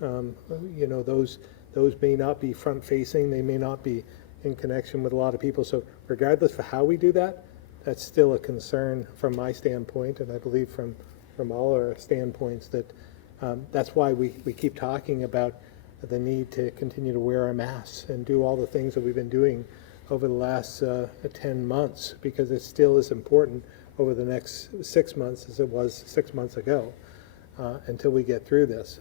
those may not be front-facing, they may not be in connection with a lot of people. So regardless of how we do that, that's still a concern from my standpoint, and I believe from all our standpoints, that that's why we keep talking about the need to continue to wear our masks and do all the things that we've been doing over the last 10 months, because it still is important over the next 6 months as it was 6 months ago, until we get through this.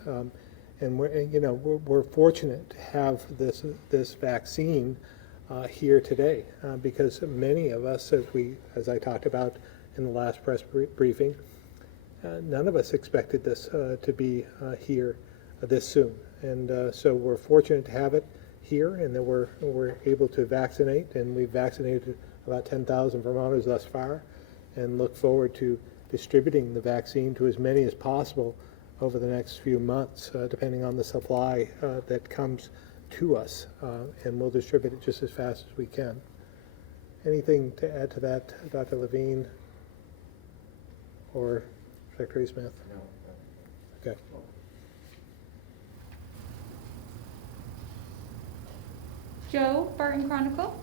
And we're fortunate to have this vaccine here today, because many of us, as I talked about in the last press briefing, none of us expected this to be here this soon. And so we're fortunate to have it here, and that we're able to vaccinate, and we've vaccinated about 10,000 Vermonters thus far, and look forward to distributing the vaccine to as many as possible over the next few months, depending on the supply that comes to us, and we'll distribute it just as fast as we can. Anything to add to that, Dr. Levine or Secretary Smith? No. Okay. Joe, Barton Chronicle.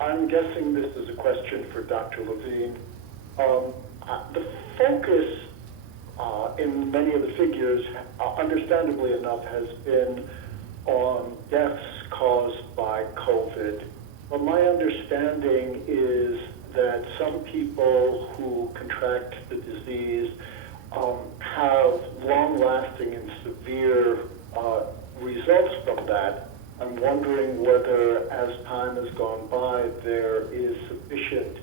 I'm guessing this is a question for Dr. Levine. The focus in many of the figures, understandably enough, has been on deaths caused by COVID. But my understanding is that some people who contract the disease have long-lasting and severe results from that. I'm wondering whether, as time has gone by, there is sufficient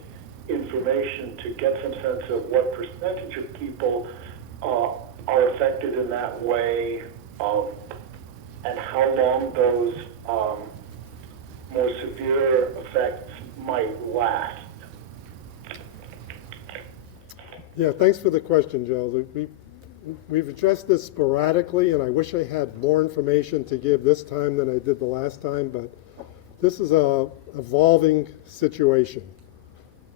information to get some sense of what percentage of people are affected in that way, and how long those more severe effects might last. Yeah, thanks for the question, Joe. We've addressed this sporadically, and I wish I had more information to give this time than I did the last time, but this is a evolving situation.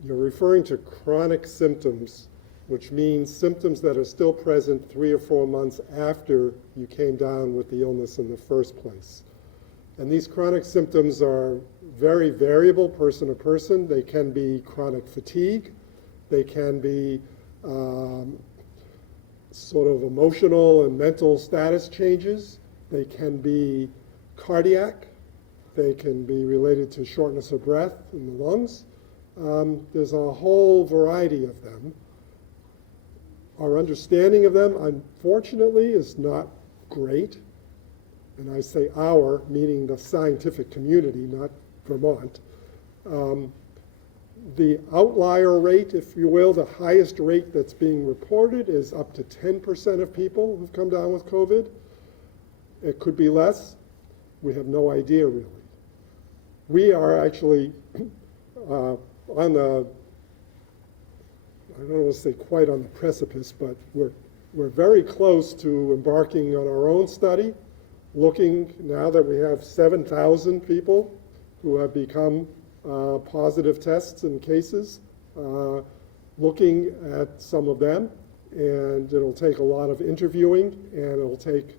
You're referring to chronic symptoms, which means symptoms that are still present 3 or 4 months after you came down with the illness in the first place. And these chronic symptoms are very variable person to person. They can be chronic fatigue. They can be sort of emotional and mental status changes. They can be cardiac. They can be related to shortness of breath in the lungs. There's a whole variety of them. Our understanding of them, unfortunately, is not great. And I say our, meaning the scientific community, not Vermont. The outlier rate, if you will, the highest rate that's being reported is up to 10% of people who've come down with COVID. It could be less. We have no idea, really. We are actually on the, I don't want to say quite on the precipice, but we're very close to embarking on our own study, looking now that we have 7,000 people who have become positive tests and cases, looking at some of them, and it'll take a lot of interviewing, and it'll take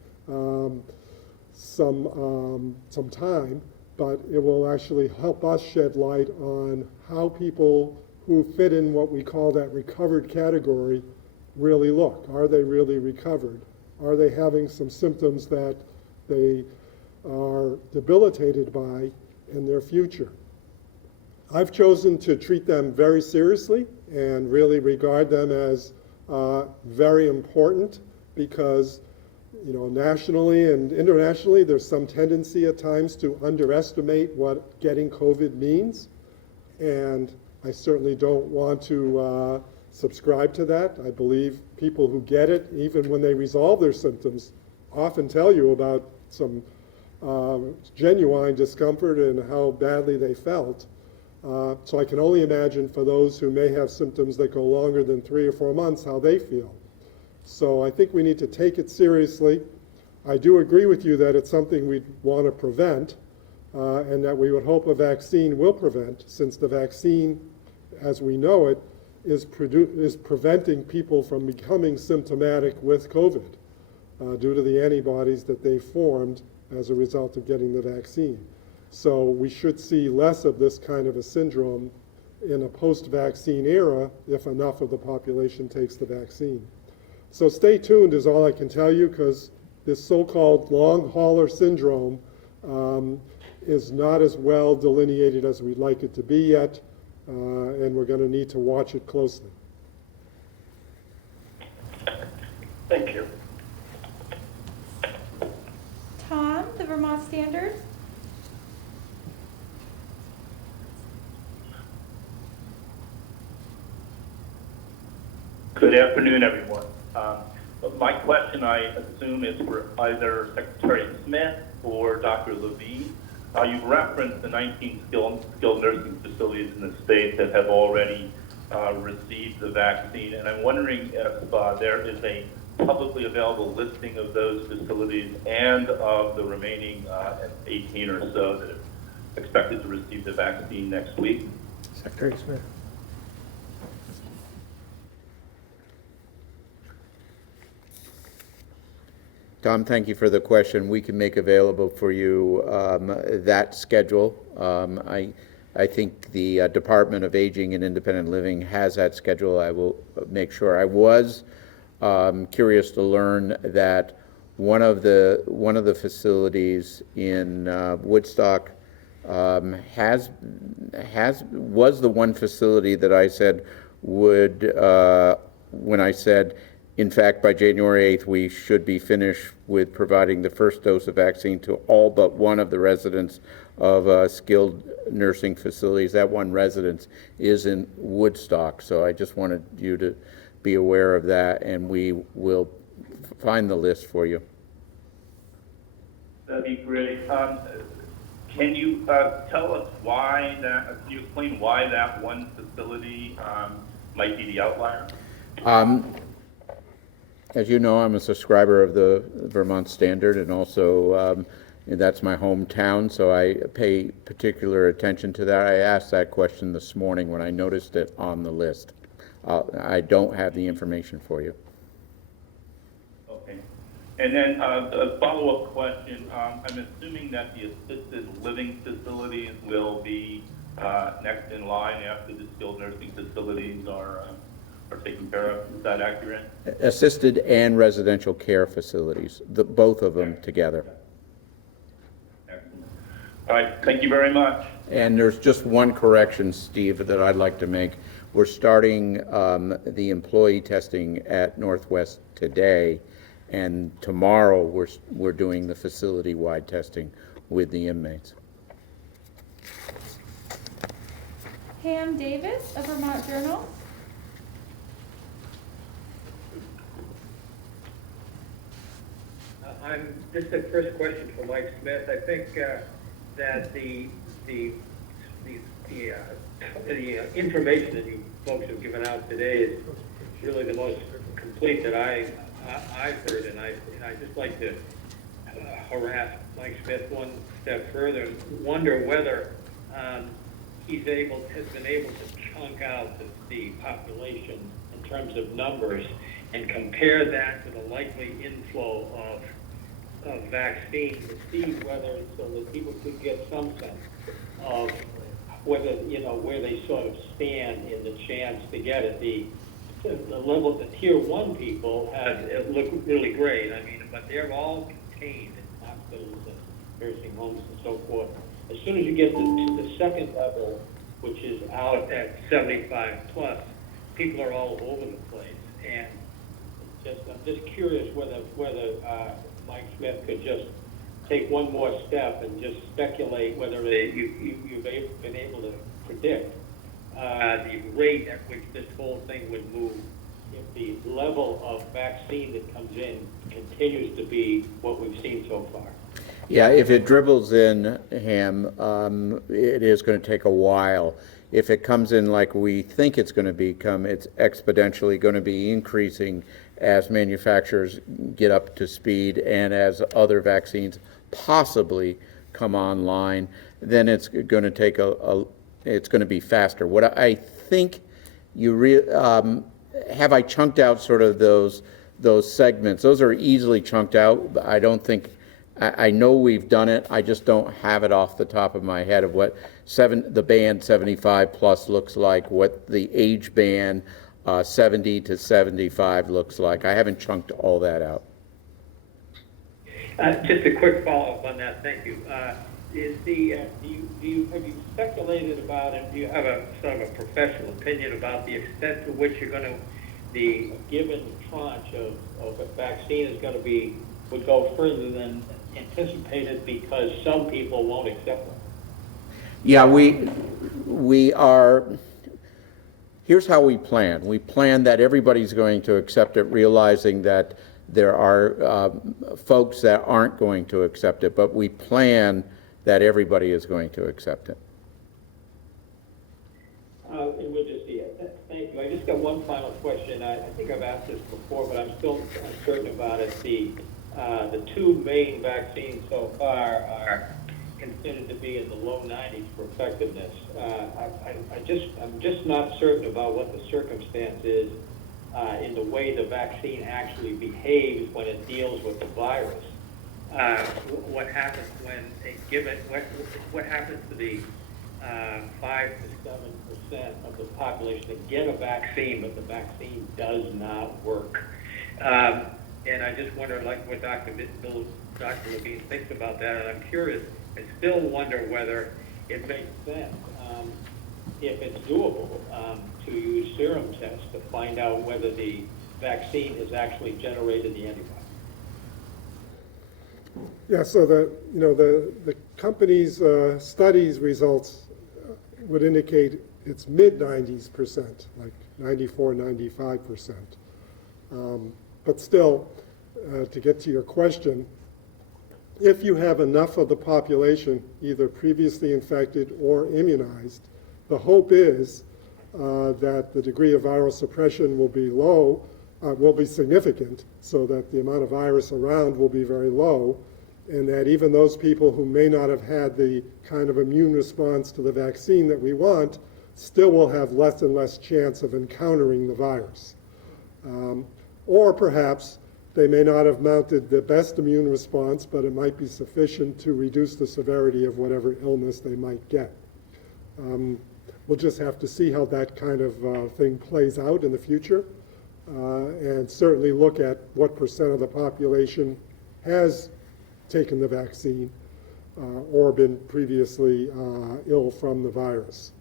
some time, but it will actually help us shed light on how people who fit in what we call that recovered category really look. Are they really recovered? Are they having some symptoms that they are debilitated by in their future? I've chosen to treat them very seriously and really regard them as very important, because nationally and internationally, there's some tendency at times to underestimate what getting COVID means. And I certainly don't want to subscribe to that. I believe people who get it, even when they resolve their symptoms, often tell you about some genuine discomfort and how badly they felt. So I can only imagine for those who may have symptoms that go longer than 3 or 4 months, how they feel. So I think we need to take it seriously. I do agree with you that it's something we'd want to prevent, and that we would hope a vaccine will prevent, since the vaccine, as we know it, is preventing people from becoming symptomatic with COVID due to the antibodies that they formed as a result of getting the vaccine. So we should see less of this kind of a syndrome in a post-vaccine era if enough of the population takes the vaccine. So stay tuned is all I can tell you, because this so-called long hauler syndrome is not as well delineated as we'd like it to be yet, and we're going to need to watch it closely. Thank you. Tom, the Vermont Standard. Good afternoon, everyone. My question, I assume, is for either Secretary Smith or Dr. Levine. You referenced the 19 skilled nursing facilities in the state that have already received the vaccine, and I'm wondering if there is a publicly available listing of those facilities and of the remaining 18 or so that are expected to receive the vaccine next week. Secretary Smith. Tom, thank you for the question. We can make available for you that schedule. I think the Department of Aging and Independent Living has that schedule. I will make sure. I was curious to learn that one of the facilities in Woodstock was the one facility that I said would, when I said, in fact, by January 8th, we should be finished with providing the first dose of vaccine to all but one of the residents of skilled nursing facilities. That one residence is in Woodstock, so I just wanted you to be aware of that, and we will find the list for you. That'd be great. Can you tell us why that, can you explain why that one facility might be the outlier? As you know, I'm a subscriber of the Vermont Standard, and also that's my hometown, so I pay particular attention to that. I asked that question this morning when I noticed it on the list. I don't have the information for you. Okay. And then a follow-up question. I'm assuming that the assisted living facilities will be next in line after the skilled nursing facilities are taken care of. Is that accurate? Assisted and residential care facilities, both of them together. Excellent. All right, thank you very much. And there's just one correction, Steve, that I'd like to make. We're starting the employee testing at Northwest today, and tomorrow we're doing the facility-wide testing with the inmates. Pam Davis of Vermont Journal. Just a first question for Mike Smith. I think that the information that you folks have given out today is really the most complete that I've heard, and I'd just like to harass Mike Smith one step further and wonder whether has been able to chunk out the population in terms of numbers and compare that to the likely inflow of vaccine to see whether, so that people could get some sense of whether, where they sort of stand in the chance to get it. The level, the tier 1 people look really great. I mean, but they're all contained in hospitals and nursing homes and so forth. As soon as you get to the second level, which is out at 75 plus, people are all over the place. And I'm just curious whether Mike Smith could just take one more step and just speculate whether you've been able to predict the rate at which this whole thing would move if the level of vaccine that comes in continues to be what we've seen so far. Yeah, if it dribbles in, Ham, it is going to take a while. If it comes in like we think it's going to become, it's exponentially going to be increasing as manufacturers get up to speed and as other vaccines possibly come online, then it's going to take it's going to be faster. What I think have I chunked out sort of those segments? Those are easily chunked out. I don't think, I know we've done it. I just don't have it off the top of my head of what the band 75 plus looks like, what the age band 70 to 75 looks like. I haven't chunked all that out. Just a quick follow-up on that. Thank you. Have you speculated about, and do you have a sort of a professional opinion about the extent to which the given tranche of a vaccine is going to would go further than anticipated because some people won't accept them? Yeah, we are. Here's how we plan. We plan that everybody's going to accept it, realizing that there are folks that aren't going to accept it, but we plan that everybody is going to accept it. And we'll just see. Thank you. I just got one final question. I think I've asked this before, but I'm still uncertain about it. The two main vaccines so far are considered to be in the low 90s for effectiveness. I'm just not certain about what the circumstance is in the way the vaccine actually behaves when it deals with the virus. What happens when they give it? What happens to the 5 to 7% of the population that get a vaccine, but the vaccine does not work? And I just wonder, like, what Dr. Levine thinks about that. And I'm curious. I still wonder whether it makes sense, if it's doable, to use serum tests to find out whether the vaccine has actually generated the antibody. Yeah, so the company's studies results would indicate it's mid-90s%, like 94, 95%. But still, to get to your question, if you have enough of the population either previously infected or immunized, the hope is that the degree of viral suppression will be low, will be significant, so that the amount of virus around will be very low, and that even those people who may not have had the kind of immune response to the vaccine that we want still will have less and less chance of encountering the virus. Or perhaps they may not have mounted the best immune response, but it might be sufficient to reduce the severity of whatever illness they might get. We'll just have to see how that kind of thing plays out in the future, and certainly look at what % of the population has taken the vaccine or been previously ill from the virus.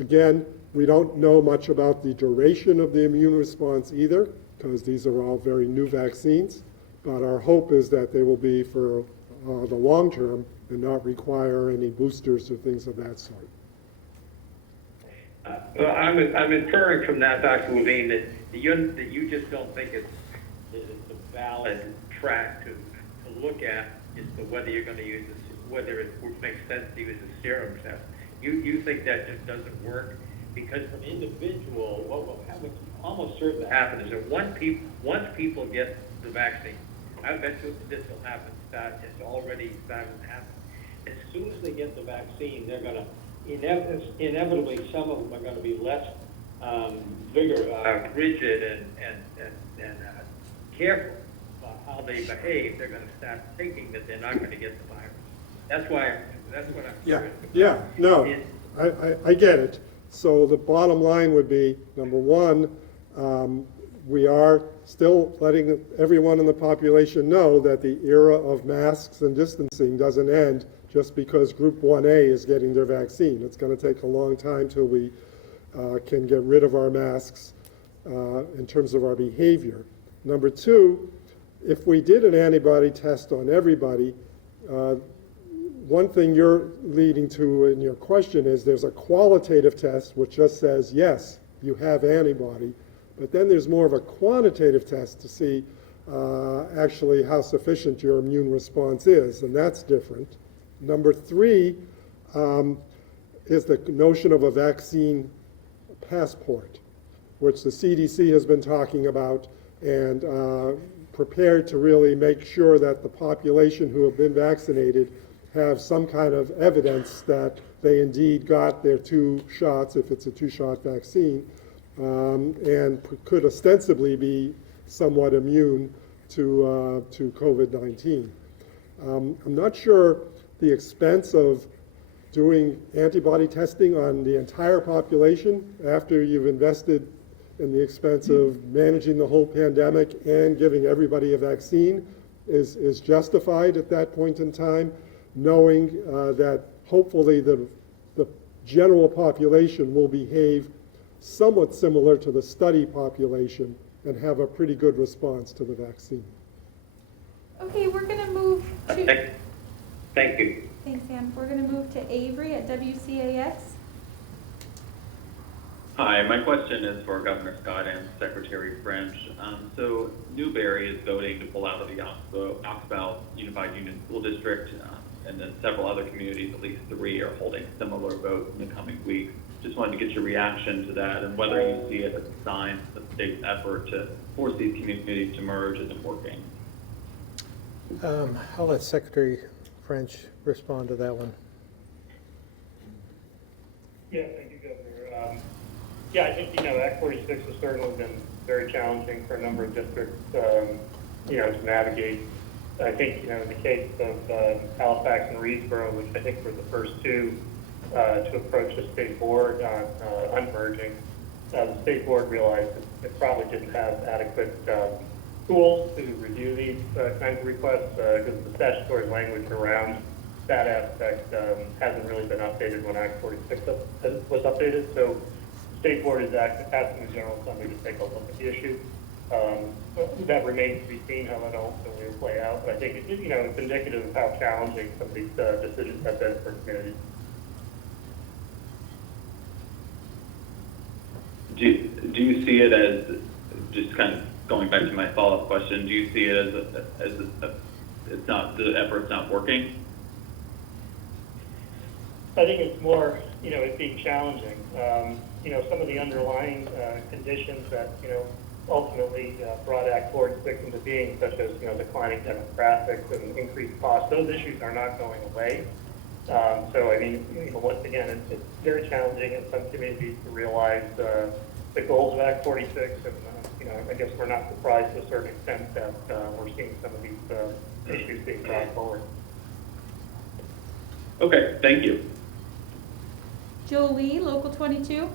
Again, we don't know much about the duration of the immune response either, because these are all very new vaccines, but our hope is that they will be for the long term and not require any boosters or things of that sort. Well, I'm inferring from that, Dr. Levine, that you just don't think it's a valid track to look at as to whether you're going to use this, whether it makes sense to use a serum test. You think that just doesn't work? Because for an individual, what will happen, almost certain to happen, is that once people get the vaccine, I bet you this will happen. It's already starting to happen. As soon as they get the vaccine, they're going to inevitably some of them are going to be less rigid and careful about how they behave. They're going to start thinking that they're not going to get the virus. That's what I'm curious about. Yeah, no, I get it. So the bottom line would be, number one, we are still letting everyone in the population know that the era of masks and distancing doesn't end just because Group 1A is getting their vaccine. It's going to take a long time till we can get rid of our masks in terms of our behavior. Number two, if we did an antibody test on everybody, one thing you're leading to in your question is there's a qualitative test which just says, yes, you have antibody, but then there's more of a quantitative test to see actually how sufficient your immune response is, and that's different. Number three is the notion of a vaccine passport, which the CDC has been talking about and prepared to really make sure that the population who have been vaccinated have some kind of evidence that they indeed got their 2 shots, if it's a 2-shot vaccine, and could ostensibly be somewhat immune to COVID-19. I'm not sure the expense of doing antibody testing on the entire population after you've invested in the expense of managing the whole pandemic and giving everybody a vaccine is justified at that point in time, knowing that hopefully the general population will behave somewhat similar to the study population and have a pretty good response to the vaccine. Okay, we're going to move to... Thank you. Thanks, Ann. We're going to move to Avery at WCAX. Hi, my question is for Governor Scott and Secretary French. So Newberry is voting to pull out of the Oxbow Unified Union School District, and then several other communities, at least 3, are holding similar votes in the coming weeks. Just wanted to get your reaction to that and whether you see it as a sign of the state's effort to force these communities to merge isn't working. I'll let Secretary French respond to that one. Yeah, thank you, Governor. Yeah, I think, Act 46 has certainly been very challenging for a number of districts, to navigate. I think, in the case of Halifax and Reedsboro, which I think were the first 2 to approach the state board on unmerging, the state board realized that it probably didn't have adequate tools to review these kinds of requests because the statutory language around that aspect hasn't really been updated when Act 46 was updated. So the state board is asking the General Assembly to take a look at the issue. That remains to be seen how that ultimately will play out. But I think it's indicative of how challenging some of these decisions have been for communities. Do you see it as, just kind of going back to my follow-up question, do you see it as it's not, the effort's not working? I think it's more, it being challenging. Some of the underlying conditions that, ultimately brought Act 46 into being, such as, declining demographics and increased costs, those issues are not going away. So, I mean, once again, it's very challenging in some communities to realize the goals of Act 46, and, I guess we're not surprised to a certain extent that we're seeing some of these issues being brought forward. Okay, thank you. Jolie, Local 22.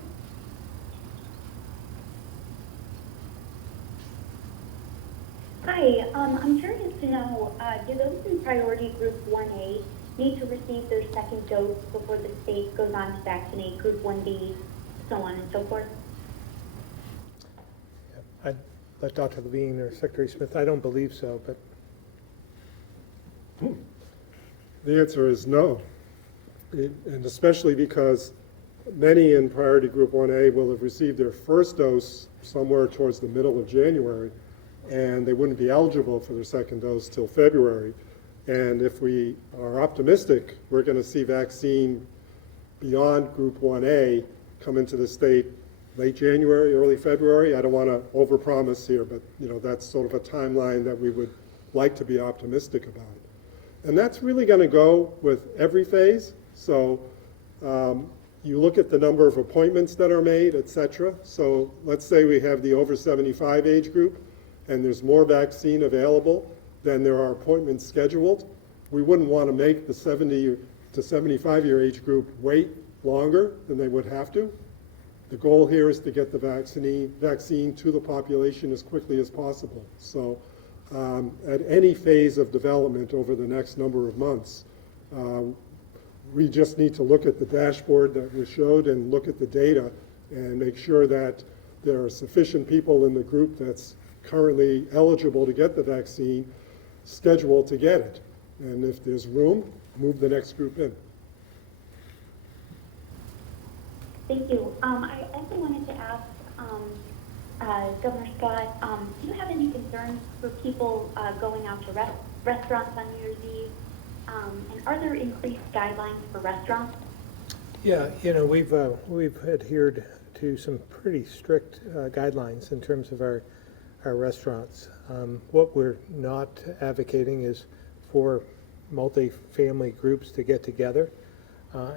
Hi, I'm curious to know, do those in priority group 1A need to receive their second dose before the state goes on to vaccinate group 1B, so on and so forth? I'd let Dr. Levine or Secretary Smith, I don't believe so, but. The answer is no, and especially because many in priority group 1A will have received their first dose somewhere towards the middle of January, and they wouldn't be eligible for their second dose till February. And if we are optimistic, we're going to see vaccine beyond group 1A come into the state late January, early February. I don't want to overpromise here, but that's sort of a timeline that we would like to be optimistic about. And that's really going to go with every phase. So you look at the number of appointments that are made, et cetera. So let's say we have the over 75 age group and there's more vaccine available than there are appointments scheduled. We wouldn't want to make the 70 to 75-year age group wait longer than they would have to. The goal here is to get the vaccine to the population as quickly as possible. So at any phase of development over the next number of months, we just need to look at the dashboard that we showed and look at the data and make sure that there are sufficient people in the group that's currently eligible to get the vaccine schedule to get it. And if there's room, move the next group in. Thank you. I also wanted to ask Governor Scott, do you have any concerns for people going out to restaurants on New Year's Eve? And are there increased guidelines for restaurants? Yeah, you know, we've adhered to some pretty strict guidelines in terms of our restaurants. What we're not advocating is for multi-family groups to get together.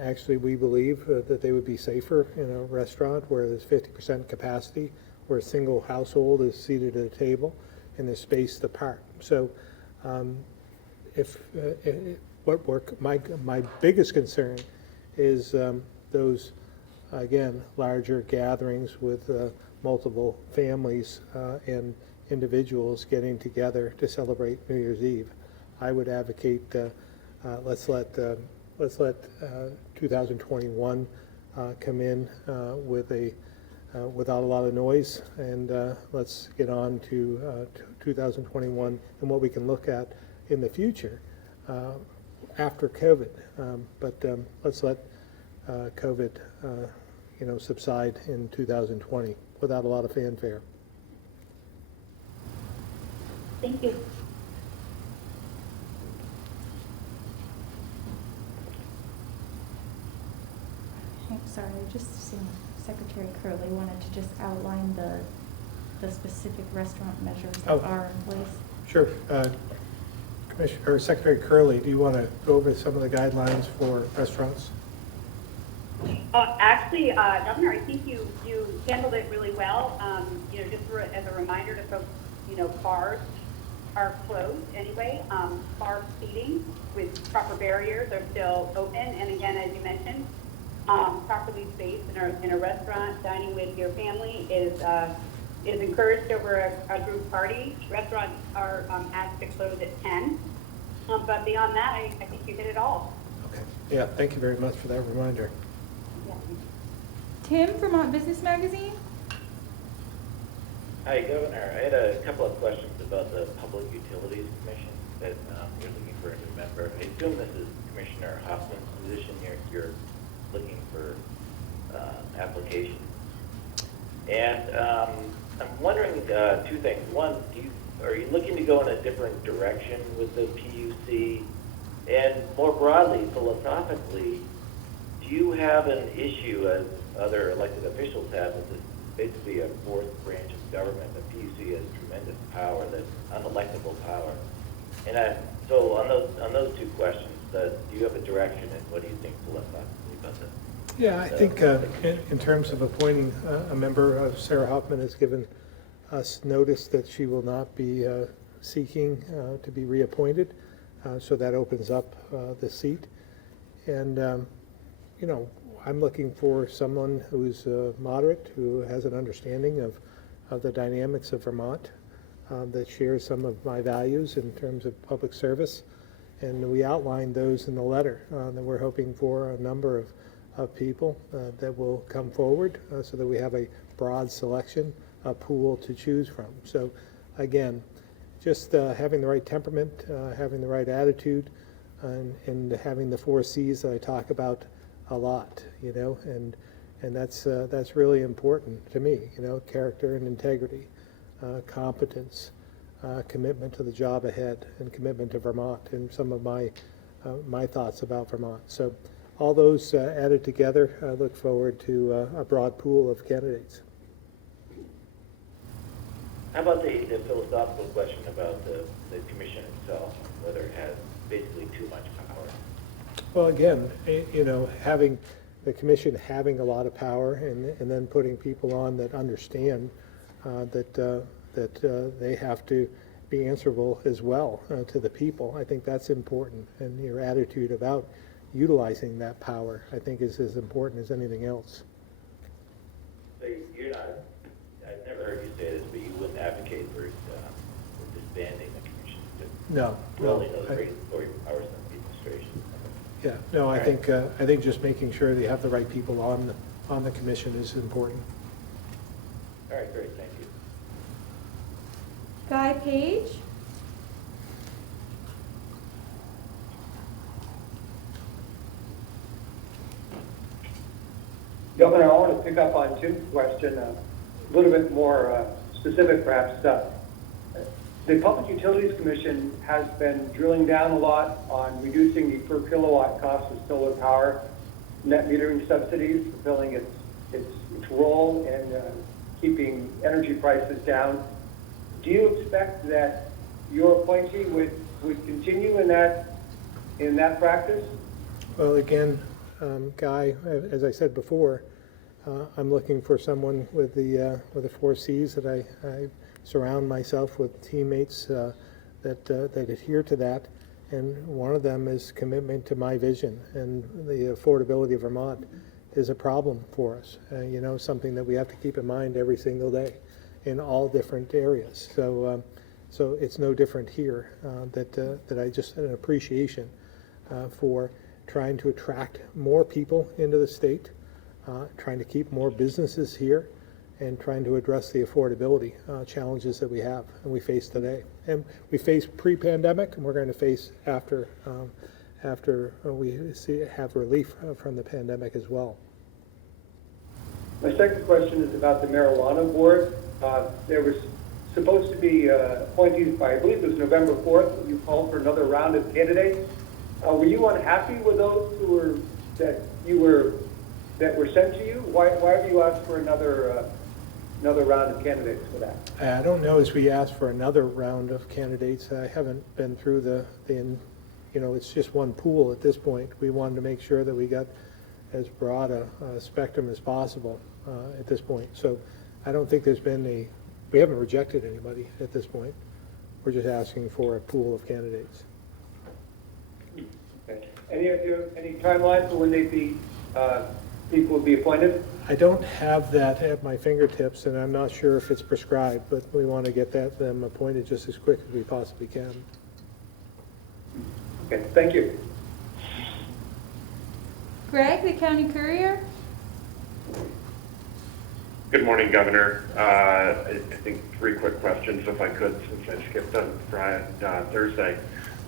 Actually, we believe that they would be safer in a restaurant where there's 50% capacity, where a single household is seated at a table and they're spaced apart. So my biggest concern is those, again, larger gatherings with multiple families and individuals getting together to celebrate New Year's Eve. I would advocate let's let 2021 come in without a lot of noise, and let's get on to 2021 and what we can look at in the future after COVID. But let's let COVID subside in 2020 without a lot of fanfare. Thank you. Sorry, just seeing Secretary Curley wanted to just outline the specific restaurant measures that are in place. Sure. Commissioner, or Secretary Curley, do you want to go over some of the guidelines for restaurants? Actually, Governor, I think you handled it really well. Just as a reminder to folks, bars are closed anyway. Bar seating with proper barriers are still open. And again, as you mentioned, properly spaced in a restaurant, dining with your family is encouraged over a group party. Restaurants are asked to close at 10. But beyond that, I think you hit it all. Okay. Yeah, thank you very much for that reminder. Yeah. Tim, Vermont Business Magazine. Hi, Governor. I had a couple of questions about the Public Utilities Commission that you're looking for a new member. I assume this is Commissioner Hoffman's position. You're looking for application. And I'm wondering two things. One, are you looking to go in a different direction with the PUC? And more broadly, philosophically, do you have an issue, as other elected officials have, that this is basically a fourth branch of government? The PUC has tremendous power, that's unelectable power. And so on those two questions, do you have a direction, and what do you think philosophically about that? Yeah, I think in terms of appointing a member, Sarah Hoffman has given us notice that she will not be seeking to be reappointed, so that opens up the seat. And, I'm looking for someone who's moderate, who has an understanding of the dynamics of Vermont, that shares some of my values in terms of public service. And we outlined those in the letter, that we're hoping for a number of people that will come forward so that we have a broad selection, a pool to choose from. So again, just having the right temperament, having the right attitude, and having the 4 C's that I talk about a lot, and that's really important to me, character and integrity, competence, commitment to the job ahead, and commitment to Vermont, and some of my thoughts about Vermont. So all those added together, I look forward to a broad pool of candidates. How about the philosophical question about the commission itself, whether it has basically too much power? Well, again, having the commission having a lot of power, and then putting people on that understand that they have to be answerable as well to the people. I think that's important, and your attitude about utilizing that power, I think, is as important as anything else. So you're not, I've never heard you say this, but you wouldn't advocate for disbanding the commission? No. Rolling those regulatory powers on the administration? Yeah, no, I think just making sure they have the right people on the commission is important. All right, great, thank you. Guy Page? Governor, I want to pick up on Tim's question, a little bit more specific perhaps. The Public Utilities Commission has been drilling down a lot on reducing the per kilowatt cost of solar power, net metering subsidies, fulfilling its role in keeping energy prices down. Do you expect that your appointee would continue in that practice? Well, again, Guy, as I said before, I'm looking for someone with the 4 Cs that I surround myself with teammates that adhere to that, and one of them is commitment to my vision, and the affordability of Vermont is a problem for us. Something that we have to keep in mind every single day in all different areas. So it's no different here. That I just had an appreciation for trying to attract more people into the state, trying to keep more businesses here, and trying to address the affordability challenges that we have and we face today. And we face pre-pandemic, and we're going to face after we have relief from the pandemic as well. My second question is about the marijuana board. There was supposed to be appointees by, I believe it was November 4th. You called for another round of candidates. Were you unhappy with those that were sent to you? Why have you asked for another round of candidates for that? I don't know as we asked for another round of candidates. I haven't been through it's just one pool at this point. We wanted to make sure that we got as broad a spectrum as possible at this point. So I don't think we haven't rejected anybody at this point. We're just asking for a pool of candidates. Okay. Any timeline for when people will be appointed? I don't have that at my fingertips, and I'm not sure if it's prescribed, but we want to get them appointed just as quick as we possibly can. Okay, thank you. Greg, the County Courier? Good morning, Governor. I think 3 quick questions, if I could, since I skipped on Thursday.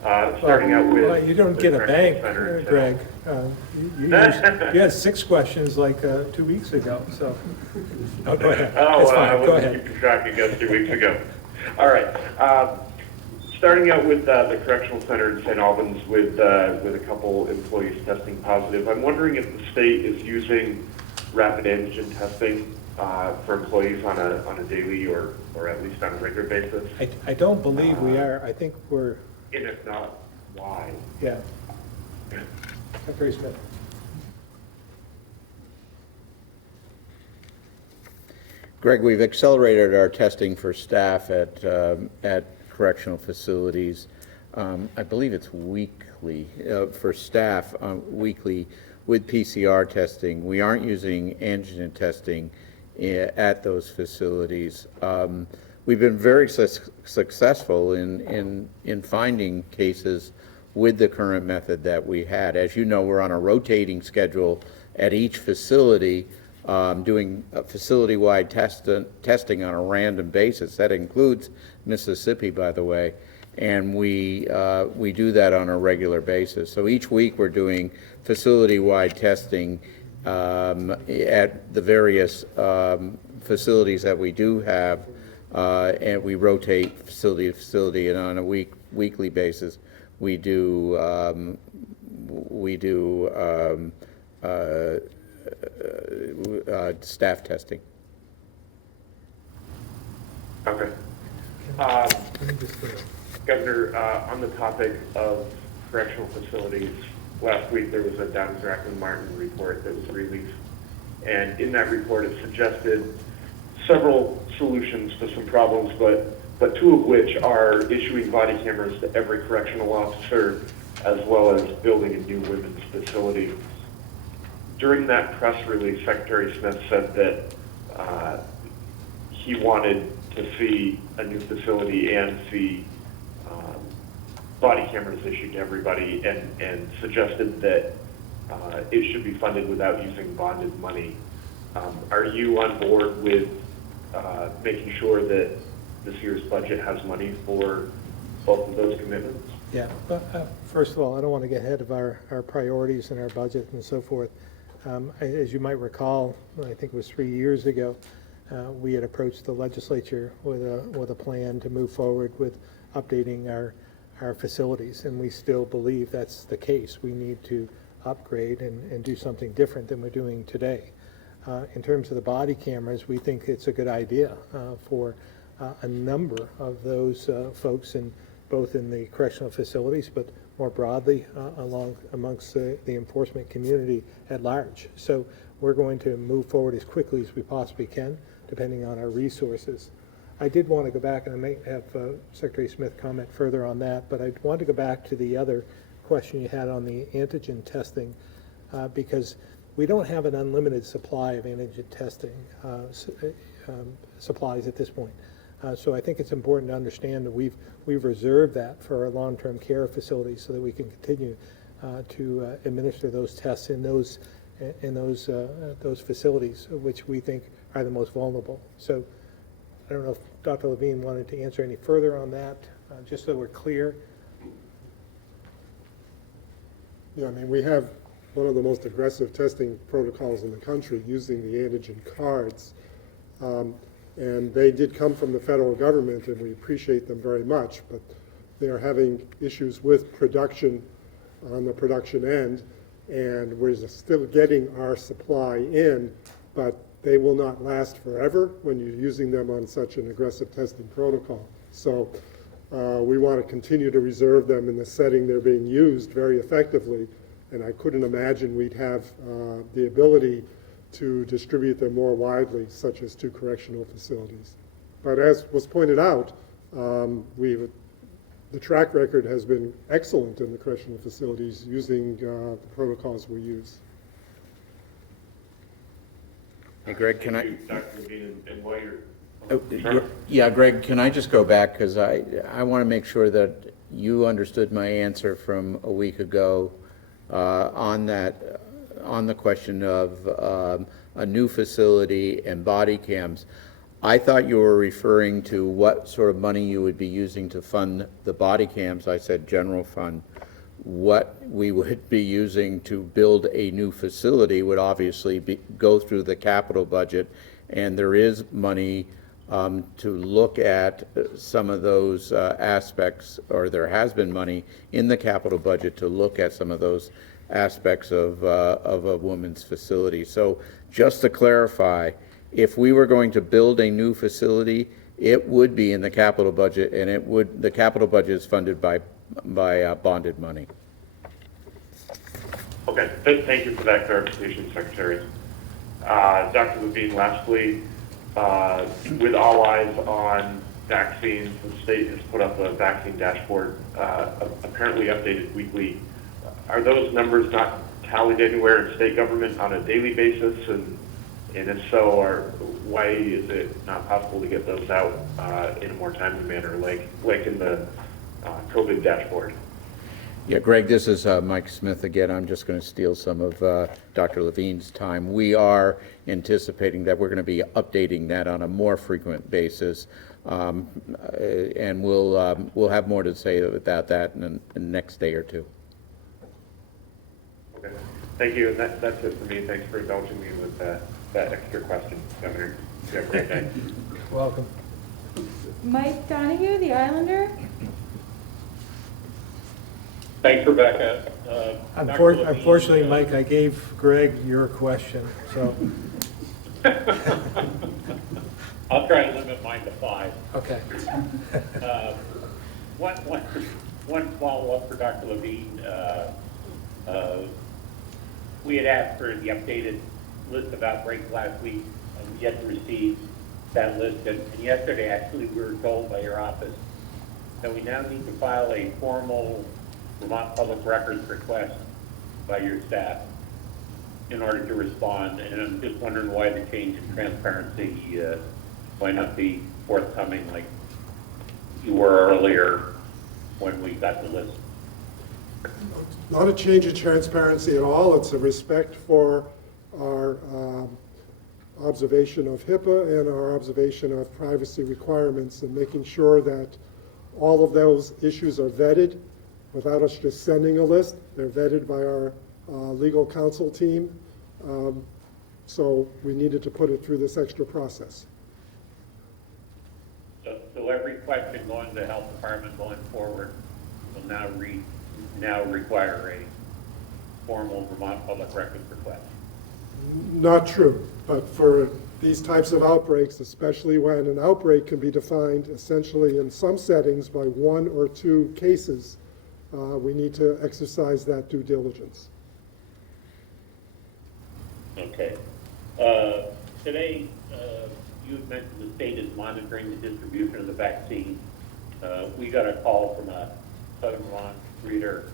Starting out with... Well, you don't get a bank, Greg. You had 6 questions like 2 weeks ago, so... Oh, go ahead. Oh, fine. I wasn't keeping track against 2 weeks ago. All right. Starting out with the Correctional Center in St. Albans with a couple employees testing positive, I'm wondering if the state is using rapid antigen testing for employees on a daily or at least on a regular basis? I don't believe we are. I think we're... And if not, why? Yeah. Secretary Smith. Greg, we've accelerated our testing for staff at correctional facilities. I believe it's weekly for staff, weekly with PCR testing. We aren't using antigen testing at those facilities. We've been very successful in finding cases with the current method that we had. As you know, we're on a rotating schedule at each facility, doing facility-wide testing on a random basis. That includes Mississippi, by the way, and we do that on a regular basis. So each week we're doing facility-wide testing at the various facilities that we do have, and we rotate facility to facility, and on a weekly basis we do staff testing. Okay. Governor, on the topic of correctional facilities, last week there was a Downs Rackman Martin report that was released, and in that report it suggested several solutions to some problems, but 2 of which are issuing body cameras to every correctional officer, as well as building a new women's facility. During that press release, Secretary Smith said that he wanted to see a new facility and see body cameras issued to everybody, and suggested that it should be funded without using bonded money. Are you on board with making sure that this year's budget has money for both of those commitments? Yeah, first of all, I don't want to get ahead of our priorities and our budget and so forth. As you might recall, I think it was 3 years ago, we had approached the legislature with a plan to move forward with updating our facilities, and we still believe that's the case. We need to upgrade and do something different than we're doing today. In terms of the body cameras, we think it's a good idea for a number of those folks both in the correctional facilities, but more broadly amongst the enforcement community at large. So we're going to move forward as quickly as we possibly can, depending on our resources. I did want to go back, and I may have Secretary Smith comment further on that, but I want to go back to the other question you had on the antigen testing, because we don't have an unlimited supply of antigen testing supplies at this point. So I think it's important to understand that we've reserved that for our long-term care facilities so that we can continue to administer those tests in those facilities, which we think are the most vulnerable. So I don't know if Dr. Levine wanted to answer any further on that, just so we're clear. Yeah, I mean, we have one of the most aggressive testing protocols in the country using the antigen cards. And they did come from the federal government, and we appreciate them very much, but they are having issues with production on the production end, and we're still getting our supply in, but they will not last forever when you're using them on such an aggressive testing protocol. So we want to continue to reserve them in the setting they're being used very effectively, and I couldn't imagine we'd have the ability to distribute them more widely, such as to correctional facilities. But as was pointed out, the track record has been excellent in the correctional facilities using the protocols we use. Hey, Greg, can I? Dr. Levine, and while you're... Yeah, Greg, can I just go back, because I want to make sure that you understood my answer from a week ago on the question of a new facility and body cams. I thought you were referring to what sort of money you would be using to fund the body cams. I said general fund. What we would be using to build a new facility would obviously go through the capital budget, and there is money to look at some of those aspects, or there has been money in the capital budget to look at some of those aspects of a women's facility. So just to clarify, if we were going to build a new facility, it would be in the capital budget, and the capital budget is funded by bonded money. Okay, thank you for that clarification, Secretary. Dr. Levine, lastly, with all eyes on vaccines, the state has put up a vaccine dashboard, apparently updated weekly. Are those numbers not tallied anywhere in state government on a daily basis? And if so, why is it not possible to get those out in a more timely manner, like in the COVID dashboard? Yeah, Greg, this is Mike Smith again. I'm just going to steal some of Dr. Levine's time. We are anticipating that we're going to be updating that on a more frequent basis, and we'll have more to say about that in the next day or two. Okay, thank you. And that's it for me. Thanks for indulging me with that extra question, Governor. You have a great day. Welcome. Mike Donahue, the Islander. Thanks, Rebecca. Unfortunately, Mike, I gave Greg your question, so. I'll try to limit mine to 5. Okay. One follow-up for Dr. Levine. We had asked for the updated list of outbreaks last week, and yet to receive that list. And yesterday, actually, we were told by your office that we now need to file a formal Vermont Public Records request by your staff in order to respond. And I'm just wondering why the change in transparency might not be forthcoming like you were earlier when we got the list. Not a change in transparency at all. It's a respect for our observation of HIPAA and our observation of privacy requirements, and making sure that all of those issues are vetted without us just sending a list. They're vetted by our legal counsel team. So we needed to put it through this extra process. So every question going to the health department going forward will now require a formal Vermont public records request. Not true, but for these types of outbreaks, especially when an outbreak can be defined essentially in some settings by 1 or 2 cases, we need to exercise that due diligence. Okay. Today, you had mentioned the state is monitoring the distribution of the vaccine. We got a call from a Southern Vermont reader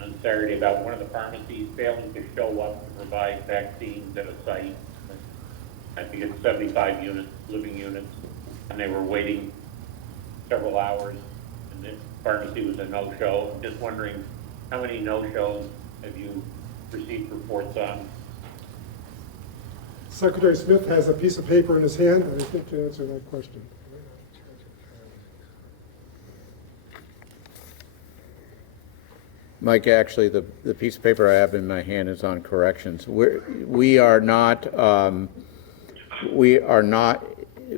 on Saturday about one of the pharmacies failing to show up to provide vaccines at a site. I think it's 75 units, living units, and they were waiting several hours, and the pharmacy was a no-show. I'm just wondering, how many no-shows have you received reports on? Secretary Smith has a piece of paper in his hand, and I think to answer that question. Mike, actually, the piece of paper I have in my hand is on corrections. We are not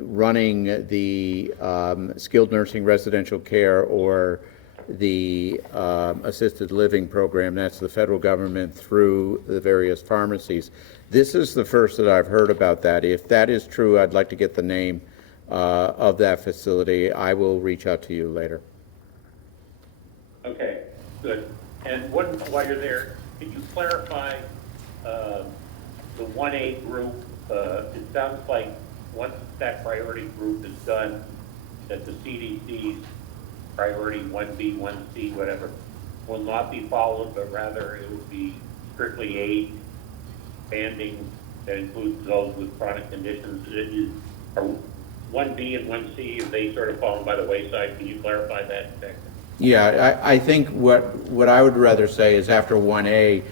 running the skilled nursing residential care or the assisted living program. That's the federal government through the various pharmacies. This is the first that I've heard about that. If that is true, I'd like to get the name of that facility. I will reach out to you later. Okay, good. And while you're there, can you clarify the 1A group? It sounds like once that priority group is done, that the CDC's priority 1B, 1C, whatever, will not be followed, but rather it will be strictly age banding that includes those with chronic conditions. Are 1B and 1C, are they sort of fallen by the wayside? Can you clarify that? Yeah, I think what I would rather say is after 1A,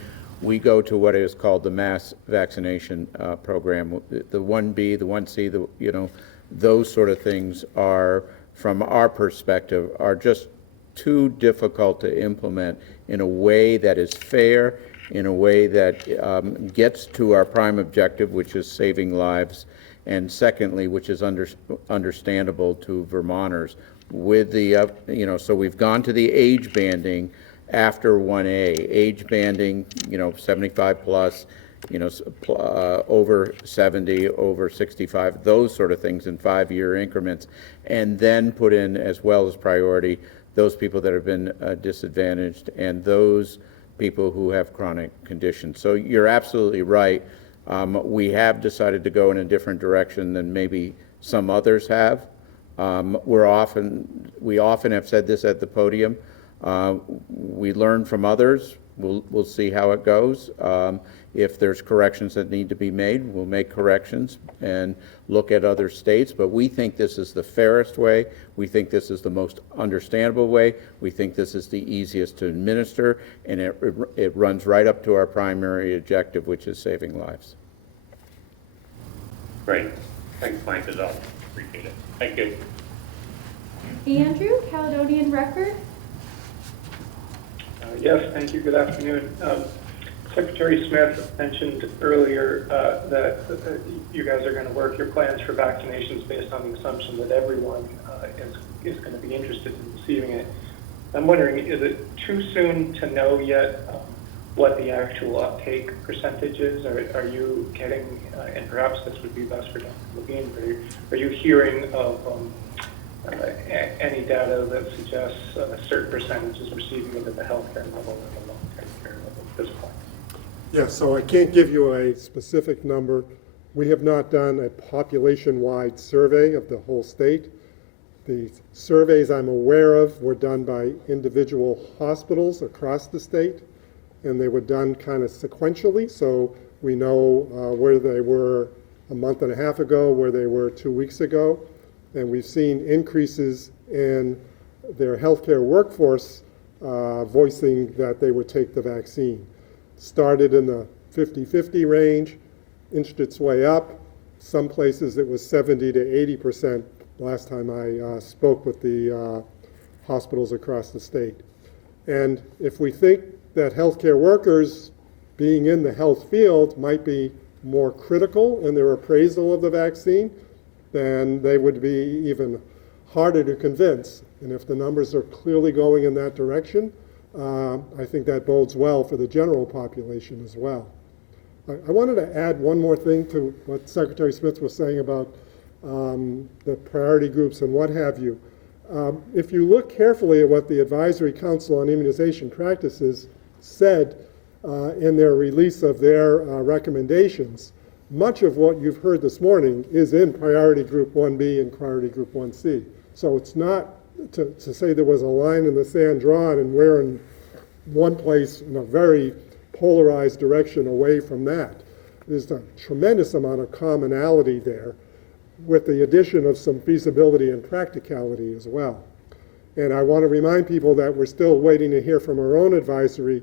we go to what is called the mass vaccination program. The 1B, the 1C, those sort of things are, from our perspective, are just too difficult to implement in a way that is fair, in a way that gets to our prime objective, which is saving lives, and secondly, which is understandable to Vermonters. With the, so we've gone to the age banding after 1A, age banding, 75 plus, over 70, over 65, those sort of things in 5-year increments, and then put in as well as priority those people that have been disadvantaged and those people who have chronic conditions. So you're absolutely right. We have decided to go in a different direction than maybe some others have. We often have said this at the podium. We learn from others. We'll see how it goes. If there's corrections that need to be made, we'll make corrections and look at other states. But we think this is the fairest way. We think this is the most understandable way. We think this is the easiest to administer, and it runs right up to our primary objective, which is saving lives. Great. Thanks, Mike, as always. Appreciate it. Thank you. Andrew, Caledonian Record. Yes, thank you. Good afternoon. Secretary Smith mentioned earlier that you guys are going to work your plans for vaccinations based on the assumption that everyone is going to be interested in receiving it. I'm wondering, is it too soon to know yet what the actual uptake percentage is? Are you getting, and perhaps this would be best for Dr. Levine, are you hearing of any data that suggests a certain percentage is receiving it at the healthcare level and the long-term care level at this point? Yeah, so I can't give you a specific number. We have not done a population-wide survey of the whole state. The surveys I'm aware of were done by individual hospitals across the state, and they were done kind of sequentially, so we know where they were a month and a half ago, where they were 2 weeks ago, and we've seen increases in their healthcare workforce voicing that they would take the vaccine. Started in the 50-50 range, inched its way up, Some places it was 70 to 80% last time I spoke with the hospitals across the state. And if we think that healthcare workers being in the health field might be more critical in their appraisal of the vaccine, then they would be even harder to convince. And if the numbers are clearly going in that direction, I think that bodes well for the general population as well. I wanted to add one more thing to what Secretary Smith was saying about the priority groups and what have you. If you look carefully at what the Advisory Council on Immunization Practices said in their release of their recommendations, much of what you've heard this morning is in Priority Group 1B and Priority Group 1C. So it's not to say there was a line in the sand drawn and we're in one place in a very polarized direction away from that. There's a tremendous amount of commonality there with the addition of some feasibility and practicality as well. And I want to remind people that we're still waiting to hear from our own advisory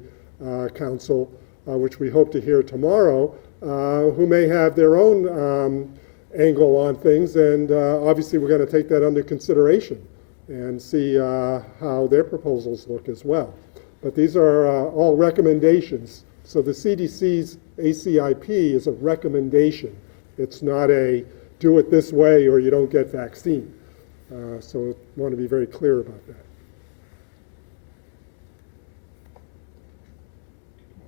council, which we hope to hear tomorrow, who may have their own angle on things, and obviously we're going to take that under consideration and see how their proposals look as well. But these are all recommendations. So the CDC's ACIP is a recommendation. It's not a do it this way or you don't get vaccine. So I want to be very clear about that.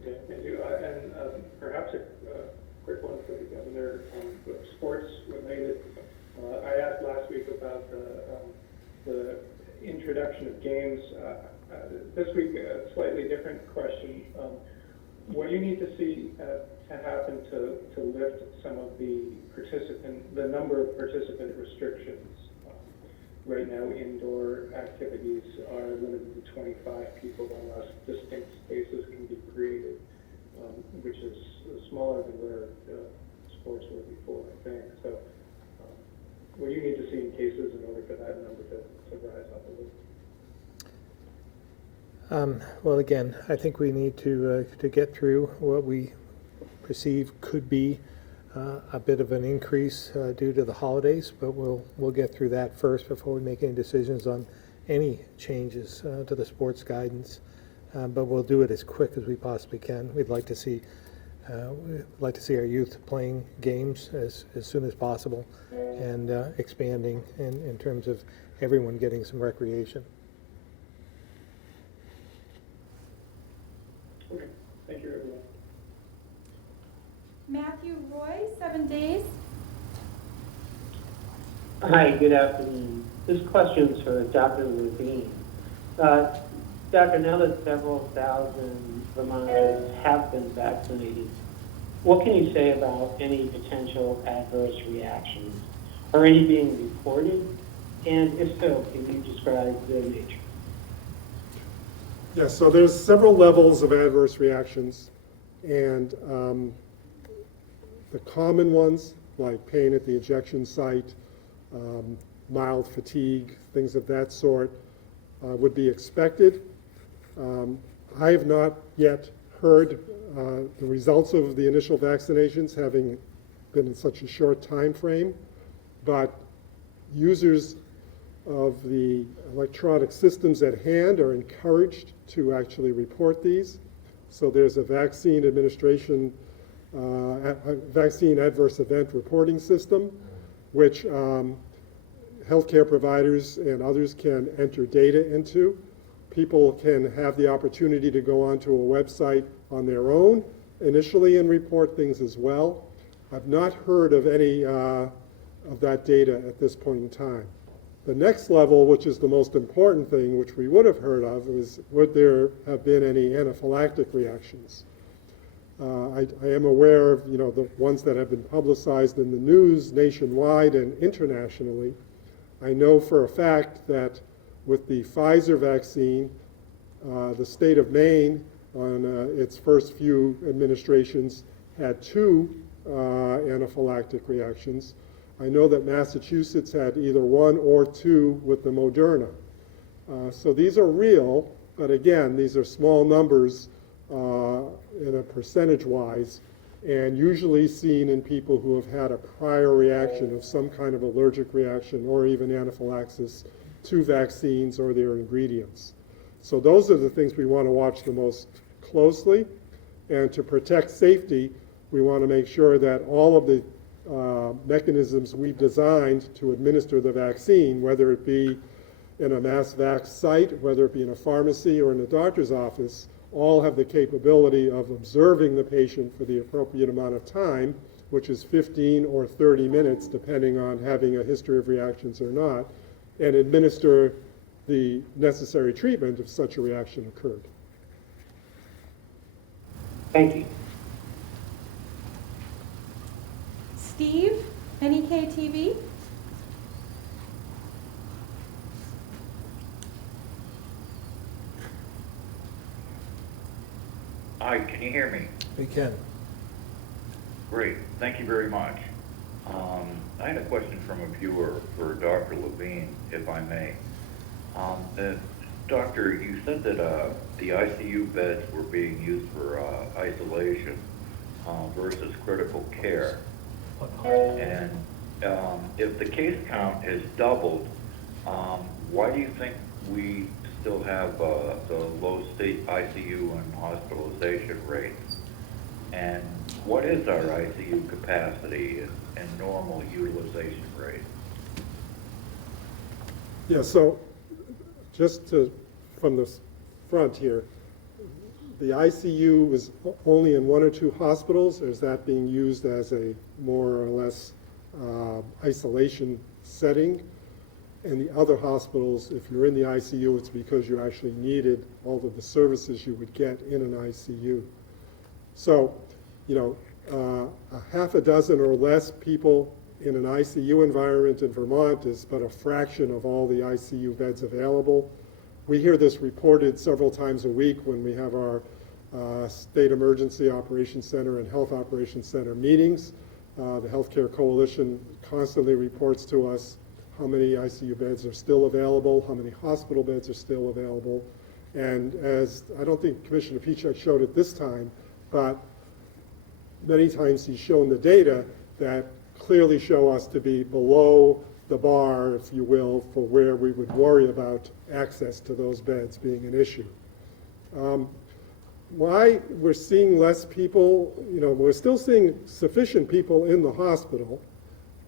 Okay, thank you. And perhaps a quick one for the governor, sports related. I asked last week about the introduction of games. This week, a slightly different question. What do you need to see to happen to lift some of the number of participant restrictions? Right now, indoor activities are limited to 25 people unless distinct spaces can be created, which is smaller than where sports were before, I think. So what do you need to see in cases in order for that number to rise up a little? Well, again, I think we need to get through what we perceive could be a bit of an increase due to the holidays, but we'll get through that first before we make any decisions on any changes to the sports guidance. But we'll do it as quick as we possibly can. We'd like to see our youth playing games as soon as possible and expanding in terms of everyone getting some recreation. Okay, thank you, everyone. Matthew Roy, 7 days. Hi, good afternoon. This question is for Dr. Levine. Doctor, now that several thousand Vermonters have been vaccinated, what can you say about any potential adverse reactions? Are any being reported? And if so, can you describe their nature? Yes, so there's several levels of adverse reactions, and the common ones, like pain at the injection site, mild fatigue, things of that sort, would be expected. I have not yet heard the results of the initial vaccinations, having been in such a short time frame, but users of the electronic systems at hand are encouraged to actually report these. So there's a vaccine administration, vaccine adverse event reporting system, which healthcare providers and others can enter data into. People can have the opportunity to go onto a website on their own initially and report things as well. I've not heard of any of that data at this point in time. The next level, which is the most important thing, which we would have heard of, is would there have been any anaphylactic reactions? I am aware of, the ones that have been publicized in the news nationwide and internationally. I know for a fact that with the Pfizer vaccine, the state of Maine, on its first few administrations, had 2 anaphylactic reactions. I know that Massachusetts had either 1 or 2 with the Moderna. So these are real, but again, these are small numbers in a percentage-wise. and usually seen in people who have had a prior reaction of some kind of allergic reaction or even anaphylaxis to vaccines or their ingredients. So those are the things we want to watch the most closely. And to protect safety, we want to make sure that all of the mechanisms we've designed to administer the vaccine, whether it be in a mass vac site, whether it be in a pharmacy or in a doctor's office, all have the capability of observing the patient for the appropriate amount of time, which is 15 or 30 minutes, depending on having a history of reactions or not, and administer the necessary treatment if such a reaction occurred. Thank you. Steve, NEK-TV? Hi, can you hear me? We can. Great, thank you very much. I had a question from a viewer for Dr. Levine, if I may. Doctor, you said that the ICU beds were being used for isolation versus critical care. And if the case count has doubled, why do you think we still have the low state ICU and hospitalization rates? And what is our ICU capacity and normal utilization rate? Yeah, so just from the front here, the ICU is only in 1 or 2 hospitals, or is that being used as a more or less isolation setting? And the other hospitals, if you're in the ICU, it's because you actually needed all of the services you would get in an ICU. So, you know, a half a dozen or less people in an ICU environment in Vermont is but a fraction of all the ICU beds available. We hear this reported several times a week when we have our State Emergency Operations Center and Health Operations Center meetings. The Healthcare Coalition constantly reports to us how many ICU beds are still available, how many hospital beds are still available. And as I don't think Commissioner Pichek showed it this time, but many times he's shown the data that clearly show us to be below the bar, if you will, for where we would worry about access to those beds being an issue. Why we're seeing less people, you know, we're still seeing sufficient people in the hospital,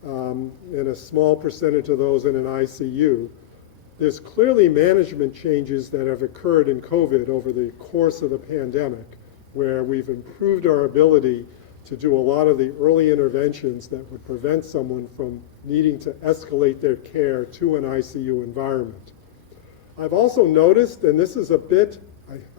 and a small percentage of those in an ICU. There's clearly management changes that have occurred in COVID over the course of the pandemic, where we've improved our ability to do a lot of the early interventions that would prevent someone from needing to escalate their care to an ICU environment. I've also noticed, and this is a bit,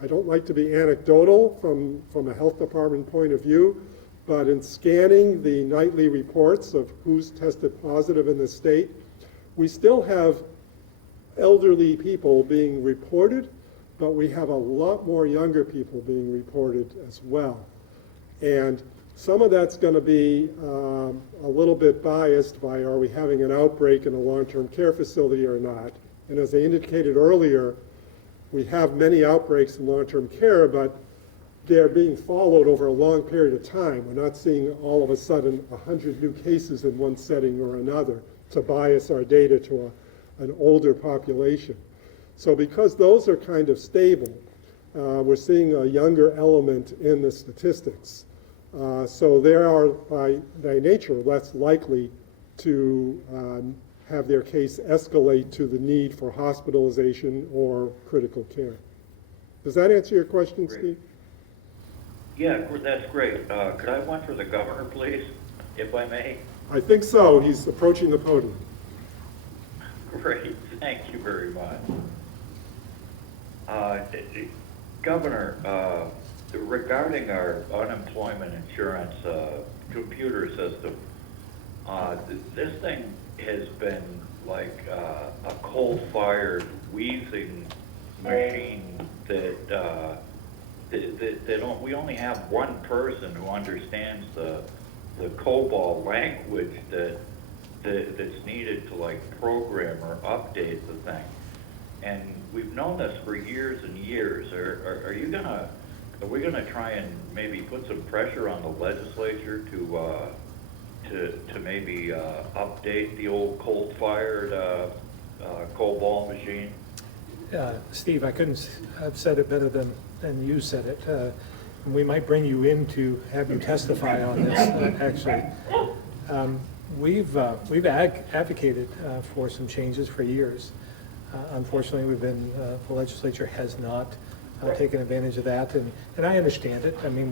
I don't like to be anecdotal from a health department point of view, but in scanning the nightly reports of who's tested positive in the state, we still have elderly people being reported, but we have a lot more younger people being reported as well. And some of that's going to be a little bit biased by, are we having an outbreak in a long-term care facility or not? And as I indicated earlier, we have many outbreaks in long-term care, but they're being followed over a long period of time. We're not seeing all of a sudden 100 new cases in one setting or another to bias our data to an older population. So because those are kind of stable, we're seeing a younger element in the statistics. So they are, by nature, less likely to have their case escalate to the need for hospitalization or critical care. Does that answer your question, Steve? Yeah, that's great. Could I have one for the governor, please, if I may? I think so. He's approaching the podium. Great, thank you very much. Governor, regarding our unemployment insurance computer system, this thing has been like a coal-fired wheezing machine that we only have one person who understands the COBOL language that's needed to like program or update the thing. And we've known this for years and years. Are you gonna are we gonna try and maybe put some pressure on the legislature to maybe update the old coal-fired coal ball machine? Steve, I couldn't have said it better than you said it. We might bring you in to have you testify on this, actually. We've advocated for some changes for years. Unfortunately, the legislature has not taken advantage of that, and I understand it. I mean,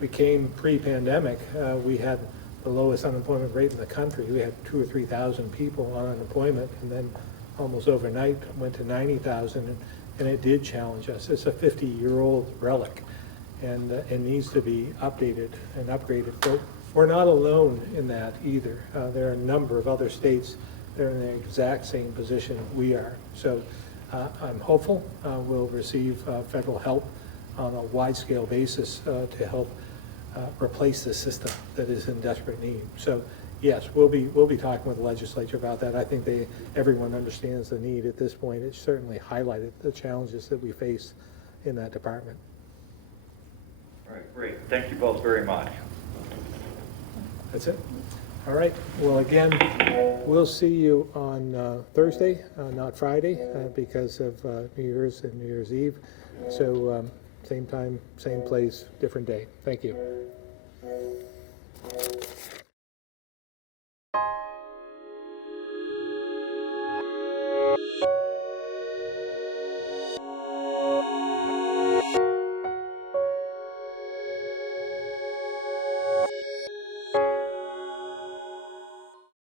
we came pre-pandemic, we had the lowest unemployment rate in the country. We had 2,000 or 3,000 people on unemployment, and then almost overnight went to 90,000, and it did challenge us. It's a 50-year-old relic, and it needs to be updated and upgraded. But we're not alone in that either. There are a number of other states that are in the exact same position we are. So I'm hopeful we'll receive federal help on a wide-scale basis to help replace the system that is in desperate need. So yes, we'll be talking with the legislature about that. I think everyone understands the need at this point. It's certainly highlighted the challenges that we face in that department. All right, great. Thank you both very much. That's it. All right. Well, again, we'll see you on Thursday, not Friday, because of New Year's and New Year's Eve. So same time, same place, different day. Thank you.